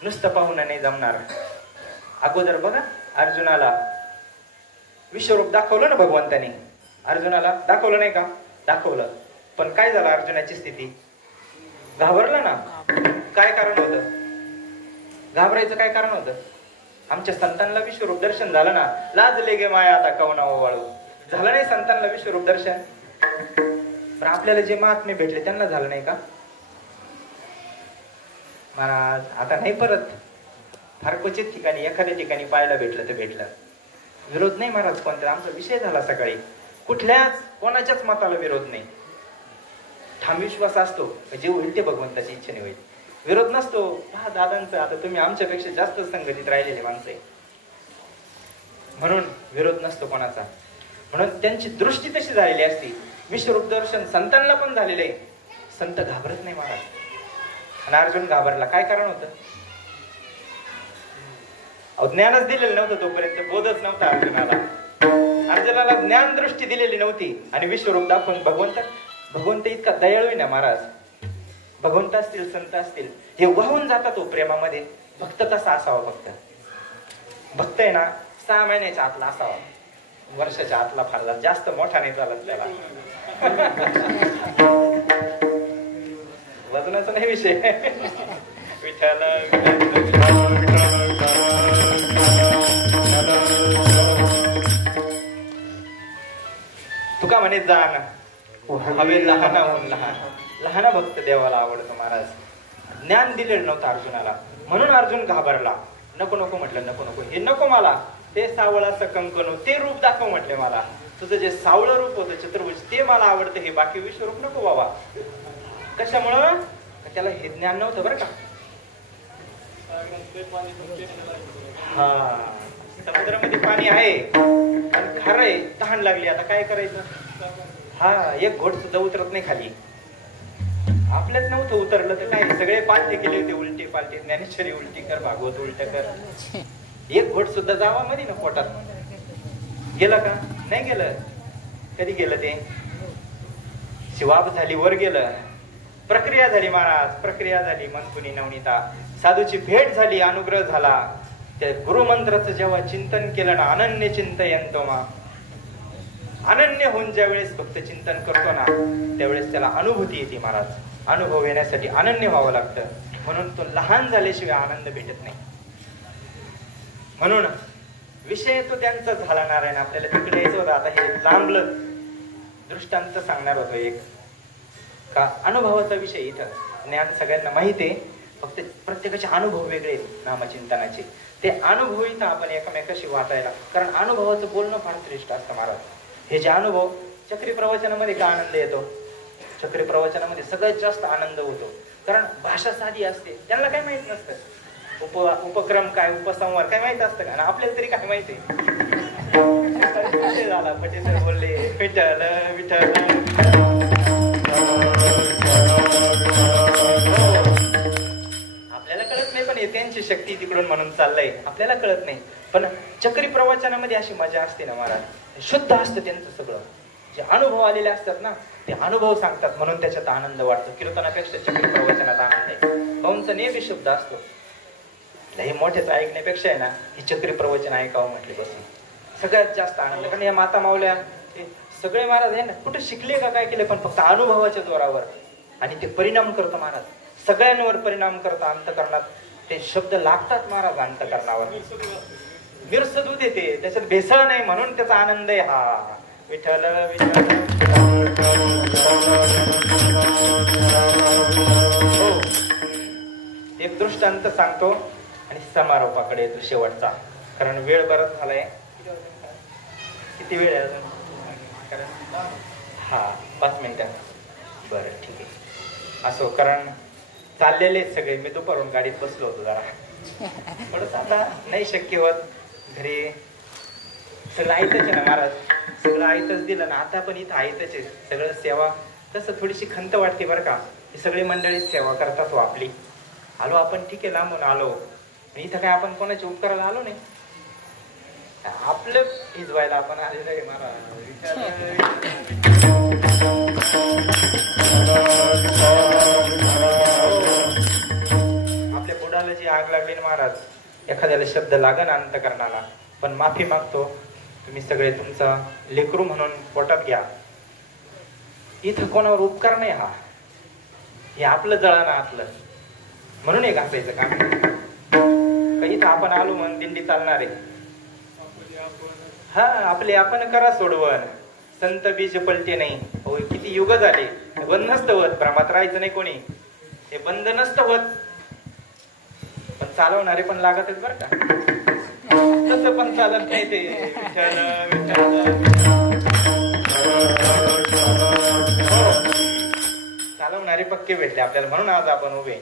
नुसतं पाहून नाही जमणार. अगोदर बघा अर्जुनाला विश्वरूप दाखवलं ना भगवंतानी. अर्जुनाला दाखवलं नाही का? दाखवलं. पण काय झालं अर्जुनाची स्थिती? घाबरला ना. काय कारण होतं घाबरायचं? काय कारण होतं? आमच्या संतांना विश्वरूप दर्शन झालं ना, लाजले गे माया आता कवना ओवाळू. झालं नाही संतांना विश्वरूप दर्शन? पण आपल्याला जे महात्मे भेटले त्यांना झालं नाही का महाराज? आता नाही परत. फार क्वचित ठिकाणी, एखाद्या ठिकाणी पाहायला भेटलं तर भेटलं. विरोध नाही महाराज कोणत्या. आमचा विषय झाला सकाळी. कुठल्याच कोणाच्याच मताला विरोध नाही. ठाम विश्वास असतो जे होईल ते भगवंताची इच्छेने होईल. विरोध नसतो. हा दादांचं, आता तुम्ही आमच्यापेक्षा जास्त संगतीत राहिलेले माणसं आहे म्हणून विरोध नसतो कोणाचा. म्हणून त्यांची दृष्टी तशी झालेली असती. विश्वरूप दर्शन संतांना पण झालेलं आहे. संत घाबरत नाही महाराज. आणि अर्जुन घाबरला. काय कारण होतं? ज्ञानच दिलेलं नव्हतं तोपर्यंत. बोधच नव्हता अर्जुनाला. अर्जुनाला ज्ञान दृष्टी दिलेली नव्हती. आणि विश्वरूप दाखवून भगवंत इतका दयाळू आहे ना महाराज. भगवंत असतील, संत असतील, हे वाहून जातात तो प्रेमामध्ये. भक्त कसा असावा? भक्त आहे ना 6 महिन्याच्या आतला असावा. वर्षाच्या आतला फार जास्त मोठा नाही चालत त्याला. वजनाचा नाही विषय. विठ्ठल तुका म्हणे जाण हवे लहानाहून लहान. लहान भक्त देवाला आवडतो महाराज. ज्ञान दिलेलं नव्हतं अर्जुनाला म्हणून अर्जुन घाबरला. नको नको म्हटलं, नको नको, हे नको मला. ते सावळाचं कंकण, ते रूप दाखव म्हटले मला. तुझं जे सावळं रूप होतं चतुर्भुज ते मला आवडतं. हे बाकी विश्वरूप नको बाबा. कशामुळं? त्याला हे ज्ञान नव्हतं बरं का. हा समुद्रामध्ये पाणी आहे पण खरंय तहान लागली, आता काय करायचं? हा एक घोट सुद्धा उतरत नाही खाली. आपल्याच नव्हतं उतरलं तर काय, सगळे पालटे केले होते उलटे पालटे, ज्ञानेश्वरी उलटी कर, भागवत उलट कर. एक घोट सुद्धा जावा मध्ये ना पोटात. गेलं का? नाही गेलं. कधी गेलं ते? शिवाब झाली, वर गेलं. प्रक्रिया झाली महाराज, प्रक्रिया झाली. मनकुनी नवनीता साधूची भेट झाली, अनुग्रह झाला. त्या गुरुमंत्राचं जेव्हा चिंतन केलं ना, अनन्य चिंतयंतो मा, अनन्य होऊन ज्या वेळेस भक्त चिंतन करतो ना, त्यावेळेस त्याला अनुभूती येते महाराज. अनुभव येण्यासाठी अनन्य व्हावं लागतं. म्हणून तो लहान झाल्याशिवाय आनंद भेटत नाही. म्हणून विषय तो त्यांचा झाला. नारायण आपल्याला तिकडे यायचं होतं, आता हे लांबलं. दृष्टांत सांगणार होतो एक का अनुभवाचा विषय. इथं ज्ञान सगळ्यांना माहिती आहे, फक्त प्रत्येकाचे अनुभव वेगळे आहेत नामचिंतनाचे. ते अनुभव इथं आपण एकमेकाशी वाचायला, कारण अनुभवाचं बोलणं फार श्रेष्ठ असतं महाराज. हे जे अनुभव, चक्री प्रवचनामध्ये का आनंद येतो? चक्री प्रवचनामध्ये सगळ्यात जास्त आनंद होतो, कारण भाषा साधी असते. त्यांना काय माहित नसतं, उपक्रम काय, उपसंहार काय माहित असतं का? आणि आपल्याला तरी काय माहिती झाला. पटेसर बोलले विठ्ठल विठ्ठल. आपल्याला कळत नाही, पण त्यांची शक्ती तिकडून म्हणून चाललंय, आपल्याला कळत नाही. पण चक्री प्रवचनामध्ये अशी मजा असते ना महाराज, शुद्ध असतं त्यांचं सगळं. जे अनुभव आलेले असतात ना, ते अनुभव सांगतात, म्हणून त्याच्यात आनंद वाटतो. कीर्तनापेक्षा चक्री प्रवचनात आनंद आहे. भाऊंचा नेहमी शब्द असतो, हे मोठ्याच ऐकण्यापेक्षा आहे ना, ही चक्री प्रवचन ऐकावं म्हटले बसून सगळ्यात जास्त आनंद. कारण या माता मावल्या सगळे महाराज आहे ना, कुठे शिकले का काय केले, पण फक्त अनुभवाच्या जोरावर. आणि ते परिणाम करतो महाराज, सगळ्यांवर परिणाम करतो. अंतकरणात ते शब्द लागतात महाराज, अंतकरणावर मिरस दूध येते, त्याच्यात भेसळ नाही, म्हणून त्याचा आनंद आहे. हा विठ्ठल विठ्ठल. हो, एक दृष्टांत सांगतो आणि समारोपाकडे येतो शेवटचा, कारण वेळ बराच झालाय. किती वेळ आहे अजून? हा 5 मिनिटं. बरं ठीक आहे, असो. कारण चाललेले सगळे, मी दुपारून गाडीत बसलो होतो जरा, थोडस आता नाही शक्य होत. घरी सगळं ऐकच आहे ना महाराज, सगळं ऐकच दिलं ना. आता पण इथं ऐकच आहे सगळं. सेवा तसं थोडीशी खंत वाटते बरं का. ही सगळी मंडळी सेवा करतात हो आपली. आलो आपण, ठीक आहे, लांबून आलो, इथं काय आपण कोणाच्या उपकाराला आलो नाही, आपलं भिजवायला आपण आलेलं आहे महाराज. आपल्या बुडाला जी आग लागली ना महाराज, एखाद्याला शब्द लागन अंतकरणाला, पण माफी मागतो. तुम्ही सगळे तुमचा लेकरू म्हणून पोटात घ्या. इथं कोणावर उपकार नाही, हा हे आपलं जळाना आतलं, म्हणून हे घासायचं काम. इथं आपण आलो म्हणून दिंडी चालणार आहे. हा आपले आपण करा सोडवण, संत बीज पलटे नाही. हो, किती युग झाले, बंद नसतं होत. भ्रमात राहायचं नाही कोणी, हे बंद नसतं होत. पण चालवणारे पण लागतच बरं का, तसं पण चालत नाही ते. विठ्ठल विठ्ठल. चालवणारे पक्के भेटले आपल्याला, म्हणून आज आपण उभे.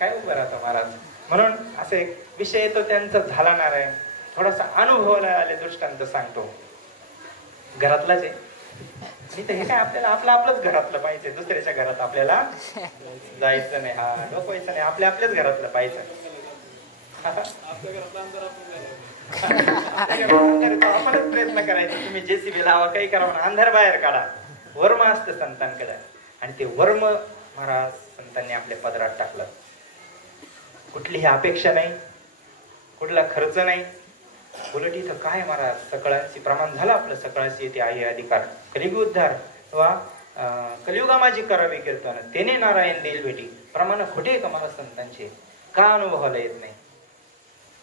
काय उभं राहतं महाराज. म्हणून असे एक विषय येतो त्यांचा झाला. नारायण थोडासा अनुभवाला आले, दृष्टांत सांगतो. घरातलाच आहे, हे काय आपल्याला आपलंच घरातलं पाहिजे, दुसऱ्याच्या घरात आपल्याला जायचं नाही. हा डोकवायचं नाही, आपल्याच घरातलं पाहिजे. आपणच प्रयत्न करायचा. तुम्ही जेसीबी लावा, काही करा, अंधार बाहेर काढा. वर्म असतं संतांकडे, आणि ते वर्म महाराज संतांनी आपल्या पदरात टाकलं. कुठलीही अपेक्षा नाही, कुठला खर्च नाही. उलट इथं काय महाराज, सकळांची प्रमाण झालं आपलं. सकळांची येते आहे अधिकार, कलियुग उद्धार वा कलियुगा माझी करावी कीर्तन, तेने नारायण देईल भेटी. प्रमाण खोटे का महाराज संतांचे? का अनुभवाला येत नाही?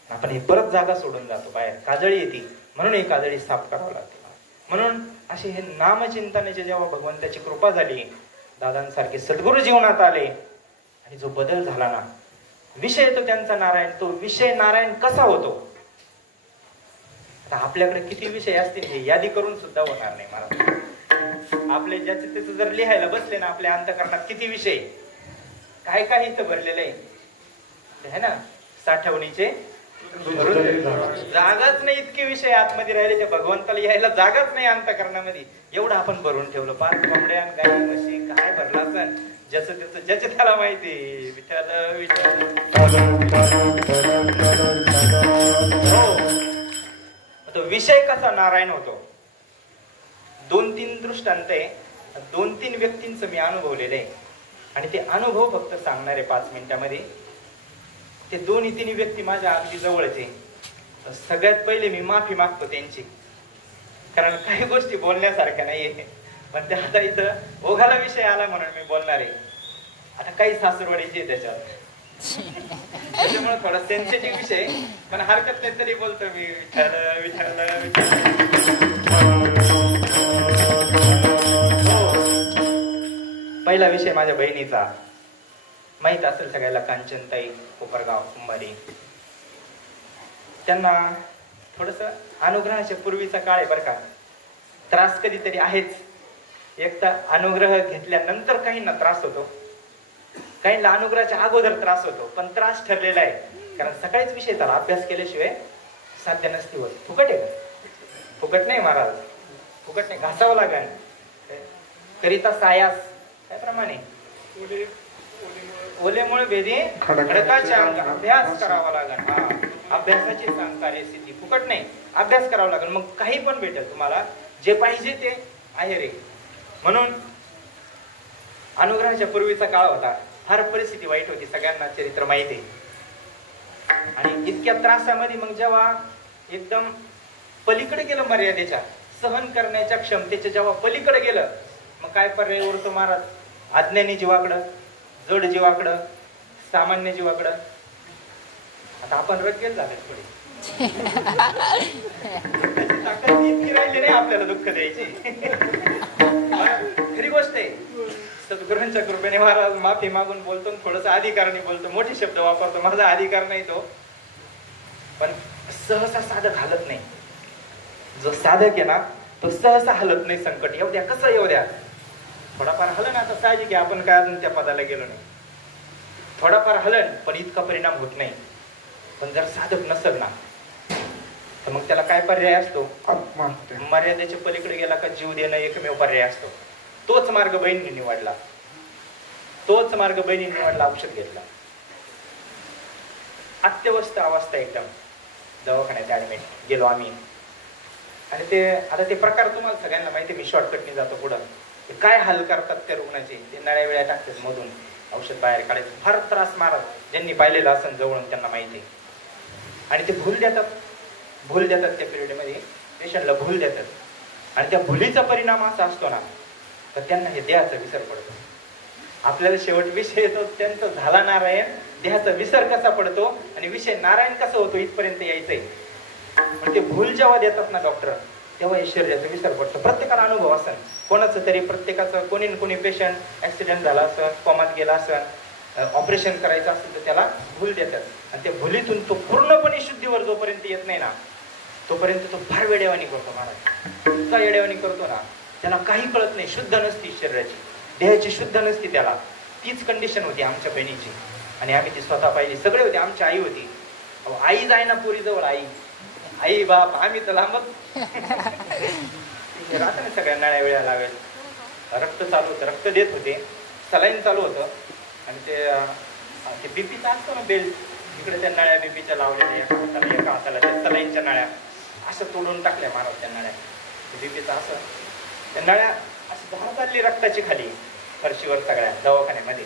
आपण हे परत जागा सोडून जातो बाहेर. काजळी येते, म्हणून ही काजळी साफ करावं लागते. म्हणून असे हे नामचिंतनाचे जेव्हा भगवंताची कृपा झाली, दादांसारखे सद्गुरू जीवनात आले, आणि जो बदल झाला ना, विषय तो त्यांचा नारायण. तो विषय नारायण कसा होतो? आता आपल्याकडे किती विषय असतील हे यादी करून सुद्धा होणार नाही महाराज. आपले ज्याचे त्याचं जर लिहायला बसले ना, आपल्या अंतकरणात किती विषय, काय काय इथं भरलेलं आहे ना. साठवणीचे जागाच नाही, इतके विषय आतमध्ये राहिले ते भगवंताला यायला जागाच नाही अंतःकरणामध्ये. एवढं आपण भरून ठेवलं. पाच कोंबड्या गाई म्हशी काय भरला असन, ज्याचं त्याचं ज्याचे त्याला माहिती. विठ्ठल विठ्ठल. तो विषय कसा नारायण होतो. 2-3 दृष्टांत आहे, 2-3 व्यक्तींचं मी अनुभवलेलं आहे आणि ते अनुभव फक्त सांगणार आहे 5 मिनिटामध्ये. ते 2-3 व्यक्ती माझ्या अगदी जवळचे. सगळ्यात पहिले मी माफी मागतो त्यांची, कारण काही गोष्टी बोलण्यासारख्या नाहीये, पण ते आता इथं ओघाला विषय आला म्हणून मी बोलणार आहे. आता काही सासरवाडीचे त्याच्यात, त्याच्यामुळे थोडा सेन्सिटिव्ह विषय, पण हरकत नाही तरी बोलतो मी. विठ्ठल विठ्ठल पहिला विषय माझ्या बहिणीचा. माहित असेल सगळ्याला, कांचनताई कोपरगाव कुंभारी. त्यांना थोडस अनुग्रहाच्या पूर्वीचा काळ आहे बरं का. त्रास कधीतरी आहेच. एक तर अनुग्रह घेतल्यानंतर काहींना त्रास होतो, काहींना अनुग्रहाच्या अगोदर त्रास होतो. पण त्रास ठरलेला आहे, कारण सकाळीच विषय झाला. अभ्यास केल्याशिवाय साध्य नसती होत. फुकट आहे का? फुकट नाही महाराज, फुकट नाही. घासावं लागेल. करिता सायास काय प्रमाणे ओलेमुळे भेदी खडकाच्या अंग. अभ्यास करावा लागेल. हा, अभ्यासाची सांगकार्य सिद्धी. फुकट नाही, अभ्यास करावा लागेल. मग काही पण भेटेल तुम्हाला, जे पाहिजे ते आहे रे. म्हणून अनुग्रहाच्या पूर्वीचा काळ होता. फार परिस्थिती वाईट होती, सगळ्यांना चरित्र माहिती आहे. आणि इतक्या त्रासामध्ये मग जेव्हा एकदम पलीकडे गेलं मर्यादेच्या, सहन करण्याच्या क्षमतेच्या जेव्हा पलीकडे गेलं, मग काय पर्याय उरतो महाराज? अज्ञानी जीवाकडं, जड जीवाकडं, सामान्य जीवाकडं. आता आपण रडकेल झाले थोडी. ताकद इतकी राहिली नाही आपल्याला दुःख द्यायची. खरी गोष्ट आहे. सद्गुरूंच्या कृपेने महाराज माफी मागून बोलतो, थोडस अधिकाराने बोलतो, मोठे शब्द वापरतो. माझा अधिकार नाही तो, पण सहसा साधक हालत नाही. जो साधक आहे ना, तो सहसा हलत नाही. संकट येऊ द्या, कसं येऊ द्या, थोडाफार हलन. आता साहजिक आहे, आपण काय अजून त्या पदाला गेलो नाही. थोडाफार हलन, पण इतका परिणाम होत नाही. पण जर साधक नसेल ना, तर मग त्याला काय पर्याय असतो? मर्यादेच्या पलीकडे गेला का जीव देणं एकमेव पर्याय असतो. तोच मार्ग बहिणीने निवडला. तोच मार्ग बहिणीने निवडला. औषध घेतला. अत्यवस्थ अवस्था, एकदम दवाखान्यात ऍडमिट गेलो आम्ही. आणि ते आता ते प्रकार तुम्हाला सगळ्यांना माहिती. मी शॉर्टकटने जातो पुढं. काय हाल करतात त्या रुग्णाचे. ते नळ्या वेळा टाकतात मधून, औषध बाहेर काढायचं. फार त्रास महाराज. ज्यांनी पाहिलेलं असेल जवळून त्यांना माहिती. आणि ते भूल देतात. भूल देतात त्या पिरियडमध्ये पेशंटला भूल देतात. आणि त्या भुलीचा परिणाम असा असतो ना, तर त्यांना हे देहाचा विसर पडतो. आपल्याला शेवट विषय येतो त्यांचा झाला नारायण, देहाचा विसर कसा पडतो आणि विषय नारायण कसा होतो इथपर्यंत यायचंय. पण ते भूल जेव्हा देतात ना डॉक्टर, तेव्हा हे शरीराचा विसर पडतो. प्रत्येकाला अनुभव असेल, कोणाचं तरी, प्रत्येकाचं. कोणी पेशंट ऍक्सिडेंट झाला असेल, कोमात गेला असेल, ऑपरेशन करायचं असेल, तर त्याला भूल देतात. आणि त्या भुलीतून तो पूर्णपणे शुद्धीवर जोपर्यंत येत नाही ना, तोपर्यंत तो फार वेडेवाणी करतो महाराज. इतका वेडेवाणी करतो ना, त्याला काही कळत नाही. शुद्ध नसती शरीराची, देहाची शुद्ध नसती त्याला. तीच कंडिशन होती आमच्या बहिणीची. आणि आम्ही ती स्वतः पाहिली. सगळे होते. आमची आई होती. आई जाय ना पुरी जवळ. आई बाप आम्ही तर लांबच राहत ना. सगळ्या नळ्या वेळा लावेल. रक्त चालू होतं, रक्त देत होते, सलाईन चालू होतं. आणि ते बीपीचा असतो ना बेल्ट, इकडे त्या नळ्या बीपीच्या लावलेल्या, एका हाताला त्या सलाईनच्या नळ्या असं तोडून टाकल्या महाराज. त्या नळ्या बीपीचा असं, त्या नळ्या असं धार चालली रक्ताची खाली फरशीवर सगळ्या दवाखान्यामध्ये.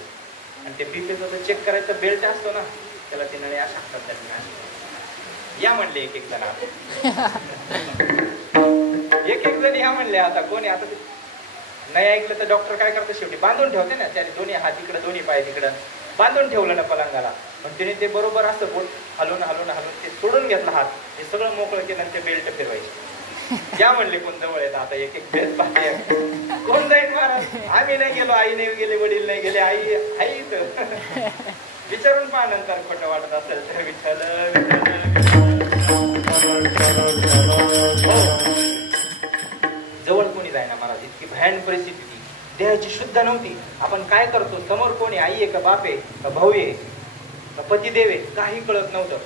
आणि ते बीपीचं चेक करायचं बेल्ट असतो ना, त्याला ते नळ्या अशा हातात या म्हणले. एक जण या म्हणले. आता कोणी आता नाही ऐकलं तर डॉक्टर काय करतो शेवटी बांधून ठेवते ना. त्याने दोन्ही हात इकडं, दोन्ही पाय तिकडं बांधून ठेवलं ना पलंगाला. पण त्याने ते बरोबर असं बोट हलवून हलवून हलवून ते सोडून घेतला हात. हे सगळं मोकळं केलं आणि ते बेल्ट फिरवायचे. या म्हणले कोण जवळ येतं. आता एक एक बेल्ट पाहते. कोण जाईल महाराज? आम्ही नाही गेलो, आई नाही गेले, वडील नाही गेले, आई विचारून पहा नंतर खोटं वाटत असेल तर. विठ्ठल जवळ कोणी जायना महाराज. इतकी भयान परिस्थिती ती. देहाची शुद्ध नव्हती. आपण काय करतो? समोर कोणी, आई आहे का, बाप आहे का, भाऊ आहे, पतिदेव आहे काही कळत नव्हतं.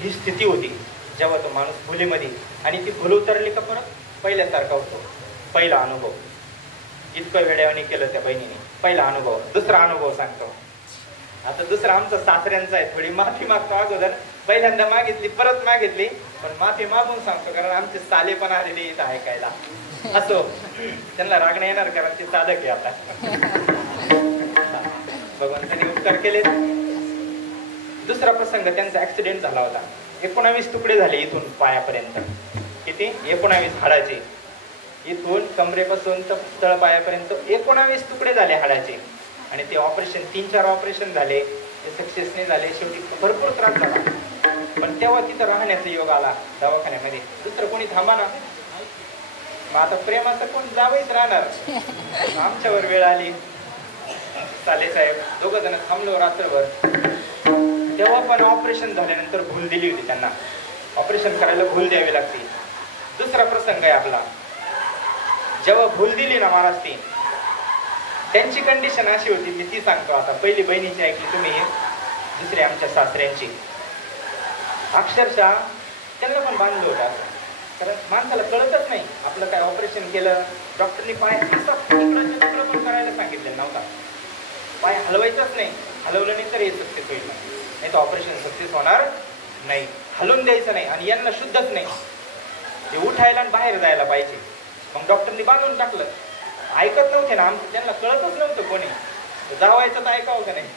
ही स्थिती होती जेव्हा तो माणूस भुलीमध्ये, आणि ती भूल उतरली का परत पहिल्यासारखा होतो. पहिला अनुभव इतकं वेड्यावानी केलं त्या बहिणीने. पहिला अनुभव. दुसरा अनुभव सांगतो. आता दुसरा आमचा सासऱ्यांचा आहे. थोडी माफी मागतो अगोदर. पहिल्यांदा मागितली, परत मागितली, पण माफी मागून सांगतो कारण आमचे साले पण आलेले इथं ऐकायला. असो, त्यांना राग नाही येणार कारण ते साधक आहे. आता भगवंतांनी उपकार केले. दुसरा प्रसंग, त्यांचा ऍक्सिडेंट झाला होता. 19 तुकडे झाले इथून पायापर्यंत. किती? 19 हाडाचे. इथून कमरेपासून तर तळपायापर्यंत 19 तुकडे झाले हाडाचे. आणि ते ऑपरेशन 3-4 ऑपरेशन झाले, ते सक्सेस नाही झाले. शेवटी भरपूर त्रास झाला. पण तेव्हा तिथं राहण्याचा योग आला दवाखान्यामध्ये. दुसरं कोणी थांबा ना. मग आता प्रेमाचं कोण जावंच राहणार. आमच्यावर वेळ आली. साले साहेब दोघं जण थांबलो रात्रभर. तेव्हा पण ऑपरेशन झाल्यानंतर भूल दिली होती त्यांना. ऑपरेशन करायला भूल द्यावी लागते. दुसरा प्रसंग आहे आपला. जेव्हा भूल दिली ना महाराज, ती त्यांची कंडिशन अशी होती, ती सांगतो आता. पहिली बहिणीची ऐकली तुम्ही, दुसरी आमच्या सासऱ्यांची. अक्षरशः त्यांना पण बांधलं होतं. कारण माणसाला कळतच नाही. आपलं काय ऑपरेशन केलं, डॉक्टरनी पाय तिकडं पण करायला सांगितलं नव्हता. पाय हलवायचाच नाही. हलवलं नाही तर हे सक्सेस होईल, नाही तर ऑपरेशन सक्सेस होणार नाही. हलवून द्यायचं नाही. आणि यांना शुद्धच नाही. ते उठायला आणि बाहेर जायला पाहिजे. मग डॉक्टरनी बांधून टाकलं. ऐकत नव्हते ना. आमचं त्यांना कळतच नव्हतं कोणी. जावायचं तर ऐकावं का नाही.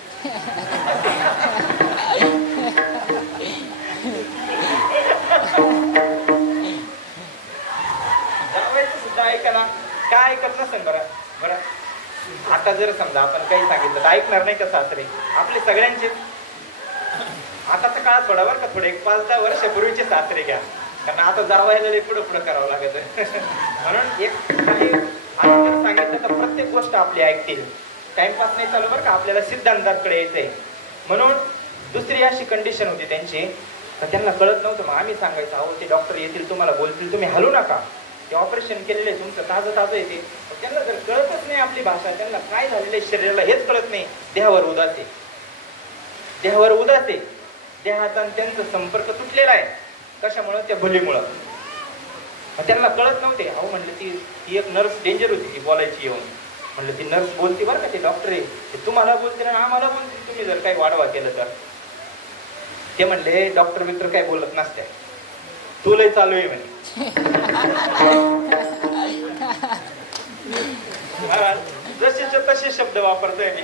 जावायचं सुद्धा ऐका ना. काय ऐकत नसेल बरं. आता जर समजा आपण काही सांगितलं तर ऐकणार नाही का सासरे आपले सगळ्यांचे. आताचा काळ थोडा बरं का, थोडे 5-10 वर्षापूर्वीचे सासरे घ्या. कारण आता जावायला पुढं पुढं करावं लागत. म्हणून एक काही सांगितलं तर प्रत्येक गोष्ट आपली ऐकतील. टाइमपास नाही चालू बरं का. आपल्याला सिद्धांताकडे यायचंय. म्हणून दुसरी अशी कंडिशन होती त्यांची, तर त्यांना कळत नव्हतं. मग आम्ही सांगायचं, अहो ते डॉक्टर येतील तुम्हाला बोलतील, तुम्ही हलू नका. ते ऑपरेशन केलेलं आहे तुमचं, ताजं येते. त्यांना जर कळतच नाही आपली भाषा, त्यांना काय झालेलं आहे शरीराला हेच कळत नाही. देहावर उदासे, देहावर उदासे. देहाचा त्यांचा संपर्क तुटलेला आहे. कशामुळं? त्या भुलीमुळं. त्यांना कळत नव्हते. अहो म्हणलं ती एक नर्स डेंजर होती, ती बोलायची येऊन. म्हणलं ती नर्स बोलते बरं का, ते डॉक्टर आहे, ते तुम्हाला बोलते ना आम्हाला बोलते तुम्ही जर काही वाढवा केलं तर. ते म्हणले डॉक्टर मित्र काय बोलत नसते, तू लय चालू आहे म्हणे. जसेच्या तसे शब्द वापरतोय मी.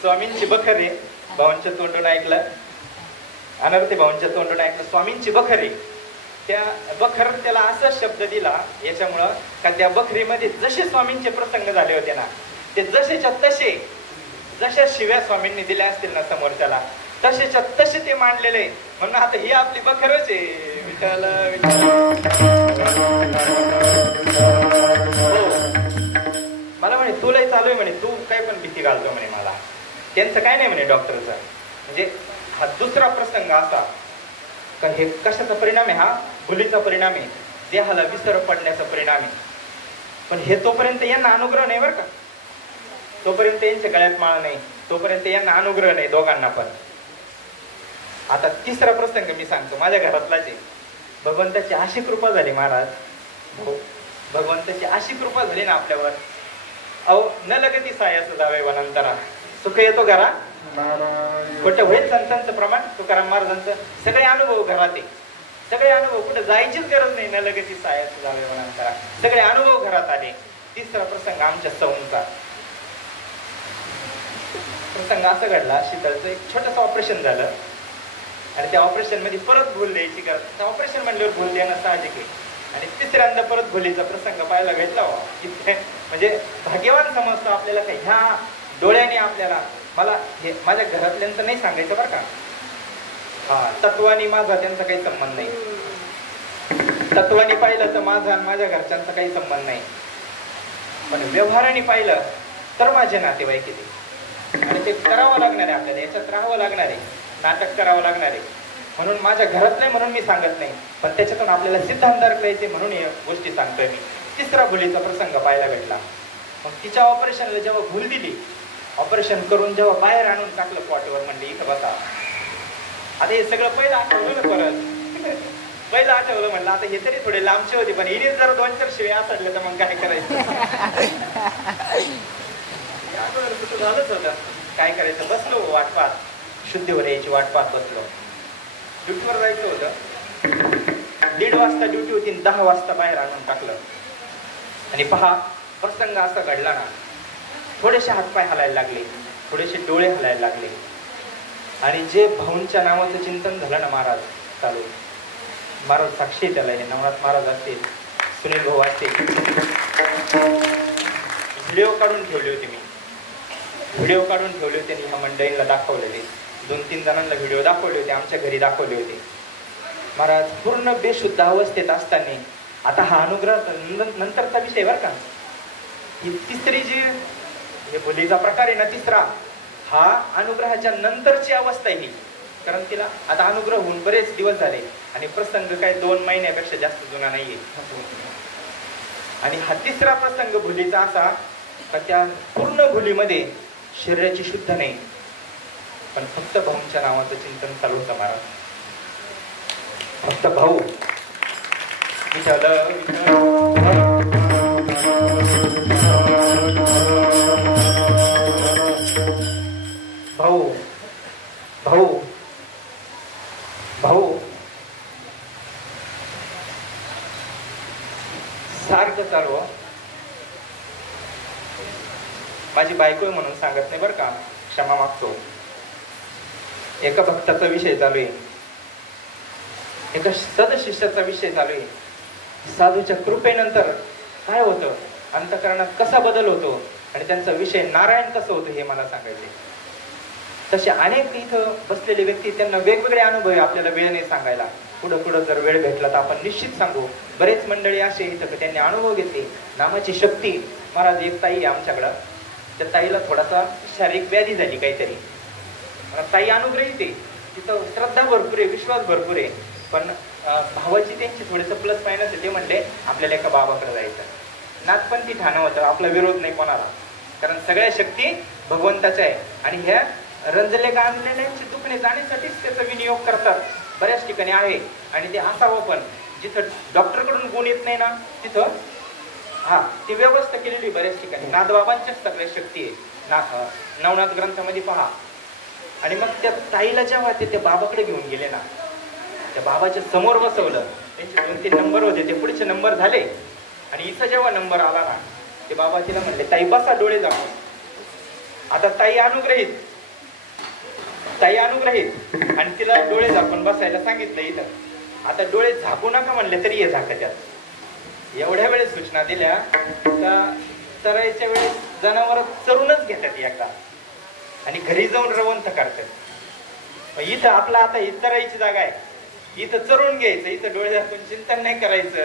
स्वामींची बखर आहे. भावांच्या तोंडून ऐकलं, अनर्थी भावांच्या तोंडून ऐकलं स्वामींची बखर आहे. त्या बखर त्याला असा शब्द दिला याच्यामुळं का त्या बखरीमध्ये जसे स्वामींचे प्रसंग झाले होते ना, ते जसेच्या तसे, जशा शिव्या स्वामींनी दिल्या असतील ना समोरच्याला, तसेच्या तसे ते मांडलेले. म्हणून आता ही आपली बखरच आहे. विठाला मला म्हणे तू लय चालू आहे म्हणे, तू काय पण भीती घालतो म्हणे मला. त्यांचं काय नाही म्हणे डॉक्टरचा. म्हणजे हा दुसरा प्रसंग असा का हे कशाचा परिणाम आहे? हा भुलीचा परिणाम आहे. देहाला विसर पडण्याचा परिणाम आहे. पण हे तोपर्यंत यांना अनुग्रह नाही बरं का. तोपर्यंत यांच्या गळ्यात माळ नाही, तोपर्यंत यांना अनुग्रह नाही दोघांना पण. आता तिसरा प्रसंग मी सांगतो, माझ्या घरातलाच आहे. भगवंताची अशी कृपा झाली महाराज, भगवंताची अशी कृपा झाली ना आपल्यावर. अहो न लगती सायाचं जावे वनांतरा, सुख येतो घरा कुठे होईल. संतांचं प्रमाण तुकाराम महाराजांचं सगळे अनुभव घरात आहे. सगळे अनुभव, कुठे जायचीच गरज नाही. न लगती सायाचं जावे वनांतरा, सगळे अनुभव घरात आले. तिसरा प्रसंग आमच्या सौंचा प्रसंग असा घडला. शीतलचं एक छोटंसं ऑपरेशन झालं आणि त्या ऑपरेशन मध्ये परत भूल द्यायची गरज. ऑपरेशन म्हणल्यावर भूल देणं साहजिक आहे. आणि तिसऱ्यांदा परत भुलीचा प्रसंग पाहायला भेटला. म्हणजे भाग्यवान समजतो आपल्याला. काही ह्या डोळ्याने आपल्याला, मला हे माझ्या घरातल्यांचं नाही सांगायचं बरं का. हा तत्वानी माझा त्यांचा काही संबंध नाही. तत्वानी पाहिलं तर माझा आणि माझ्या घरच्यांचा काही संबंध नाही. पण व्यवहाराने पाहिलं तर माझे नातेवाईक येते. आणि ते करावं लागणार आहे आपल्याला, याच्यात राहावं लागणार आहे, नाटक करावं लागणार आहे. म्हणून माझ्या घरात नाही म्हणून मी सांगत नाही, पण त्याच्यातून आपल्याला सिद्धांतार्थ यायचे म्हणून या गोष्टी सांगतोय मी. तिसरा भुलीचा प्रसंग पाहायला भेटला. मग तिच्या ऑपरेशनला जेव्हा भूल दिली ऑपरेशन करून जेव्हा बाहेर आणून टाकलं पॉटवर, म्हणले इथं बसा. आता हे सगळं पहिलं आठवलं ना परत, पहिलं आठवलं म्हणलं आता हे तरी थोडे लांबचे होते, पण हिने जर 2-4 शिव्या आसडले तर मग काय करायचं. झालंच होतं, काय करायचं. बसलो वाट पाहत, शुद्धीवर यायची वाट पाहत बसलो. ड्युटीवर जायचं होतं, 1:30 वाजता ड्युटी होती, 10 वाजता बाहेर आणून टाकलं. आणि पहा प्रसंग असा घडला ना, थोडेसे हातपाय हलायला लागले, थोडेसे डोळे हलायला लागले. आणि जे भाऊंच्या नावाचं चिंतन झालं ना महाराज चालू, महाराज साक्षी त्याला, हे नवनाथ महाराज असतील, सुनील भाऊ असतील, व्हिडिओ काढून ठेवले होते मी, व्हिडिओ काढून ठेवले होते आणि ह्या मंडळींना दाखवलेले. 2-3 जणांना व्हिडिओ दाखवले होते, आमच्या घरी दाखवले होते. महाराज पूर्ण बेशुद्ध अवस्थेत असताना, आता हा अनुग्रह नंतरचा विषय बरं का, ही तिसरी जी हे बोलीचा प्रकार आहे ना तिसरा, हा अनुग्रहाच्या नंतरची अवस्था आहे ही. कारण तिला आता अनुग्रह होऊन बरेच दिवस झाले आणि प्रसंग काय 2 महिन्यापेक्षा जास्त जुना नाहीये. आणि हा तिसरा प्रसंग भुलीचा असा का त्या पूर्ण भुलीमध्ये शरीराची शुद्ध नाही, पण फक्त भाऊंच्या नावाचं चिंतन चालू होतं महाराज. फक्त भाऊ भाऊ भाऊ भाऊ सारखं चालू. माझी बायको म्हणून सांगत नाही बरं का, क्षमा मागतो. एका भक्ताचा विषय चालू आहे, एका सदशिष्याचा विषय चालू आहे. साधूच्या कृपेनंतर काय होतं, अंतःकरणात कसा बदल होतो आणि त्यांचा विषय नारायण कसं होतं हे मला सांगायचे. तसे अनेक इथं बसलेले व्यक्ती, त्यांना वेगवेगळे अनुभव आहे, आपल्याला वेळ नाही सांगायला. पुढं जर वेळ भेटला तर आपण निश्चित सांगू. बरेच मंडळी असे इथं की त्यांनी अनुभव घेतले नामाची शक्ती. महाराज एक ताई आहे आमच्याकडं, त्या ताईला थोडासा शारीरिक व्याधी झाली काहीतरी, ताई अनुग्रहित आहे, तिथं श्रद्धा भरपूर आहे, विश्वास भरपूर आहे, पण भावाची त्यांची थोडंसं प्लस मायनस आहे. ते म्हणले आपल्याला एका बाबाकडे जायचं. नाथपंथी ठाणं होतं, आपला विरोध नाही कोणाला, कारण सगळ्या शक्ती भगवंताच्या आहे. आणि ह्या रंजले गांजलेल्यांची दुखणे जाण्यासाठीच त्याचा विनियोग करतात, बऱ्याच ठिकाणी आहे. आणि ते असावं पण, जिथं डॉक्टरकडून गुण येत नाही ना तिथं हा ती व्यवस्था केलेली बऱ्याच ठिकाणी. नाथबाबांच्याच सगळ्या शक्ती आहे, नवनाथ ग्रंथामध्ये पहा. आणि मग त्या ताईला जेव्हा ते त्या बाबाकडे घेऊन गेले ना, त्या बाबाच्या समोर बसवलं, त्यांचे 2-3 नंबर होते, ते पुढचे नंबर झाले. आणि इथं जेव्हा नंबर आला ना, ते बाबा तिला म्हणले ताई बसा डोळे झाकून. आता ताई अनुग्रहित आणि तिला डोळे झाकून बसायला सांगितलं इथं. आता डोळे झाकू नका म्हणले तरी हे झाकायच्यात. एवढ्या वेळेस सूचना दिल्या का चरायच्या वेळेस जनावर चरूनच घेतात एकदा आणि घरी जाऊन रवंथ करतात. इथं आपला आता ही चरायची जागा आहे, इथं चरून घ्यायचं, इथं डोळे झाकून चिंतन नाही करायचं.